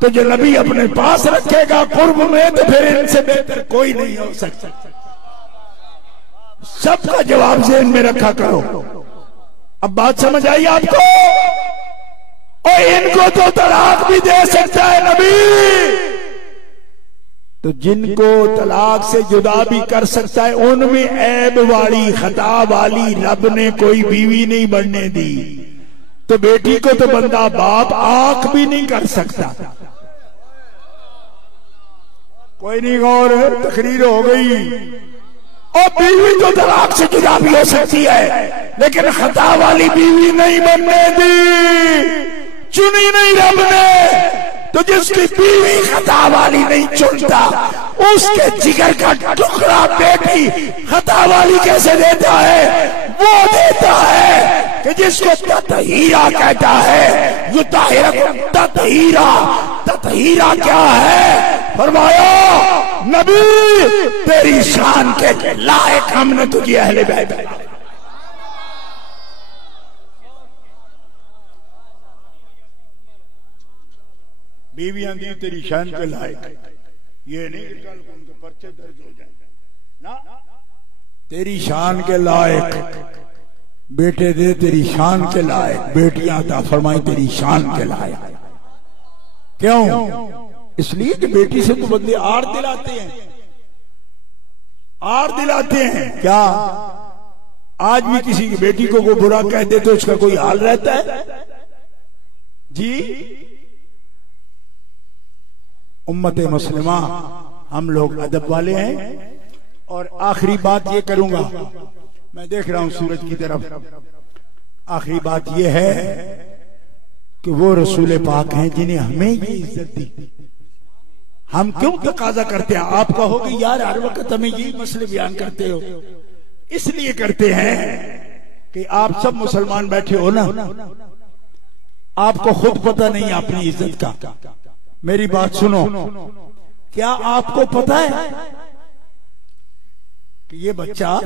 तो जो नबी अपने पास रखेगा कुर्ब में, तो फिर इनसे बेहतर कोई नहीं हो सकता। सबका जवाब ज़हन में रखा करो। अब बात समझ आई आपको? और इनको तो तलाक भी दे सकता है नबी, तो जिनको तलाक से जुदा भी कर सकता है उनमें ऐब वाली खता वाली रब ने कोई बीवी नहीं बनने दी। तो बेटी को तो बंदा बाप आंख भी नहीं कर सकता। कोई नहीं, गौर तकरीर हो गई। और बीवी तो तलाक से जुदा भी हो सकती है, लेकिन खता वाली बीवी नहीं बनने दी, चुनी नहीं रब ने। तो जिसकी बीवी खता वाली नहीं चुनता, उसके जिगर का टुकड़ा बेटी खता वाली कैसे देता है? वो देता है कि जिसको ततहीरा कहता है। ये ततहीरा क्या है? फरमाया नबी तेरी शान के लायक हमने तुझे अहले बैत बनाया। बीवियां दी तेरी शान के लायक, ये नहीं कि कल उनके पर्चे दर्ज हो जाए ना। तेरी शान के लायक बेटे दे, तेरी शान के लायक बेटियां अता फरमाई, तेरी शान के लायक। क्यों? इसलिए कि बेटी से तो बंदे आड़ दिलाते हैं, आड़ दिलाते हैं। क्या आज भी किसी की बेटी को कोई बुरा कह दे तो उसका कोई हाल रहता है जी? उम्मत मुस्लिमा हम लोग अदब वाले हैं। और आखिरी बात ये करूंगा, मैं देख रहा हूं सूरज की तरफ। आखिरी बात ये है कि वो रसूल पाक हैं जिन्हें हमें ये इज्जत दी। हम क्यों तकाजा करते हैं? आप कहोगे यार हर वक्त हमें यही मसले बयान करते हो। इसलिए करते हैं कि आप सब मुसलमान बैठे हो ना, आपको खुद पता नहीं अपनी इज्जत का। मेरी बात सुनो, क्या आपको पता है कि ये बच्चा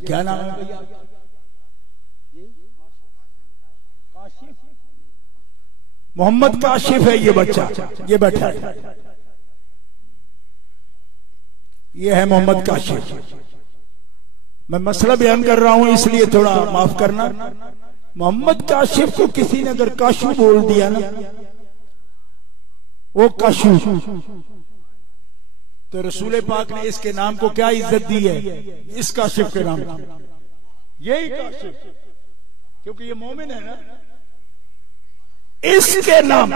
क्या नाम है भैया? मोहम्मद काशिफ है ये बच्चा, ये बैठा है, ये है मोहम्मद काशिफ। मैं मसला बयान कर रहा हूं इसलिए थोड़ा माफ करना। मोहम्मद काशिफ को किसी ने अगर काशू बोल दिया ना, वो काशू, तो रसूल पाक ने इसके नाम को क्या इज्जत दी है? इस काशिफ के नाम को, यही काशिफ, क्योंकि ये मोमिन है ना, इसके नाम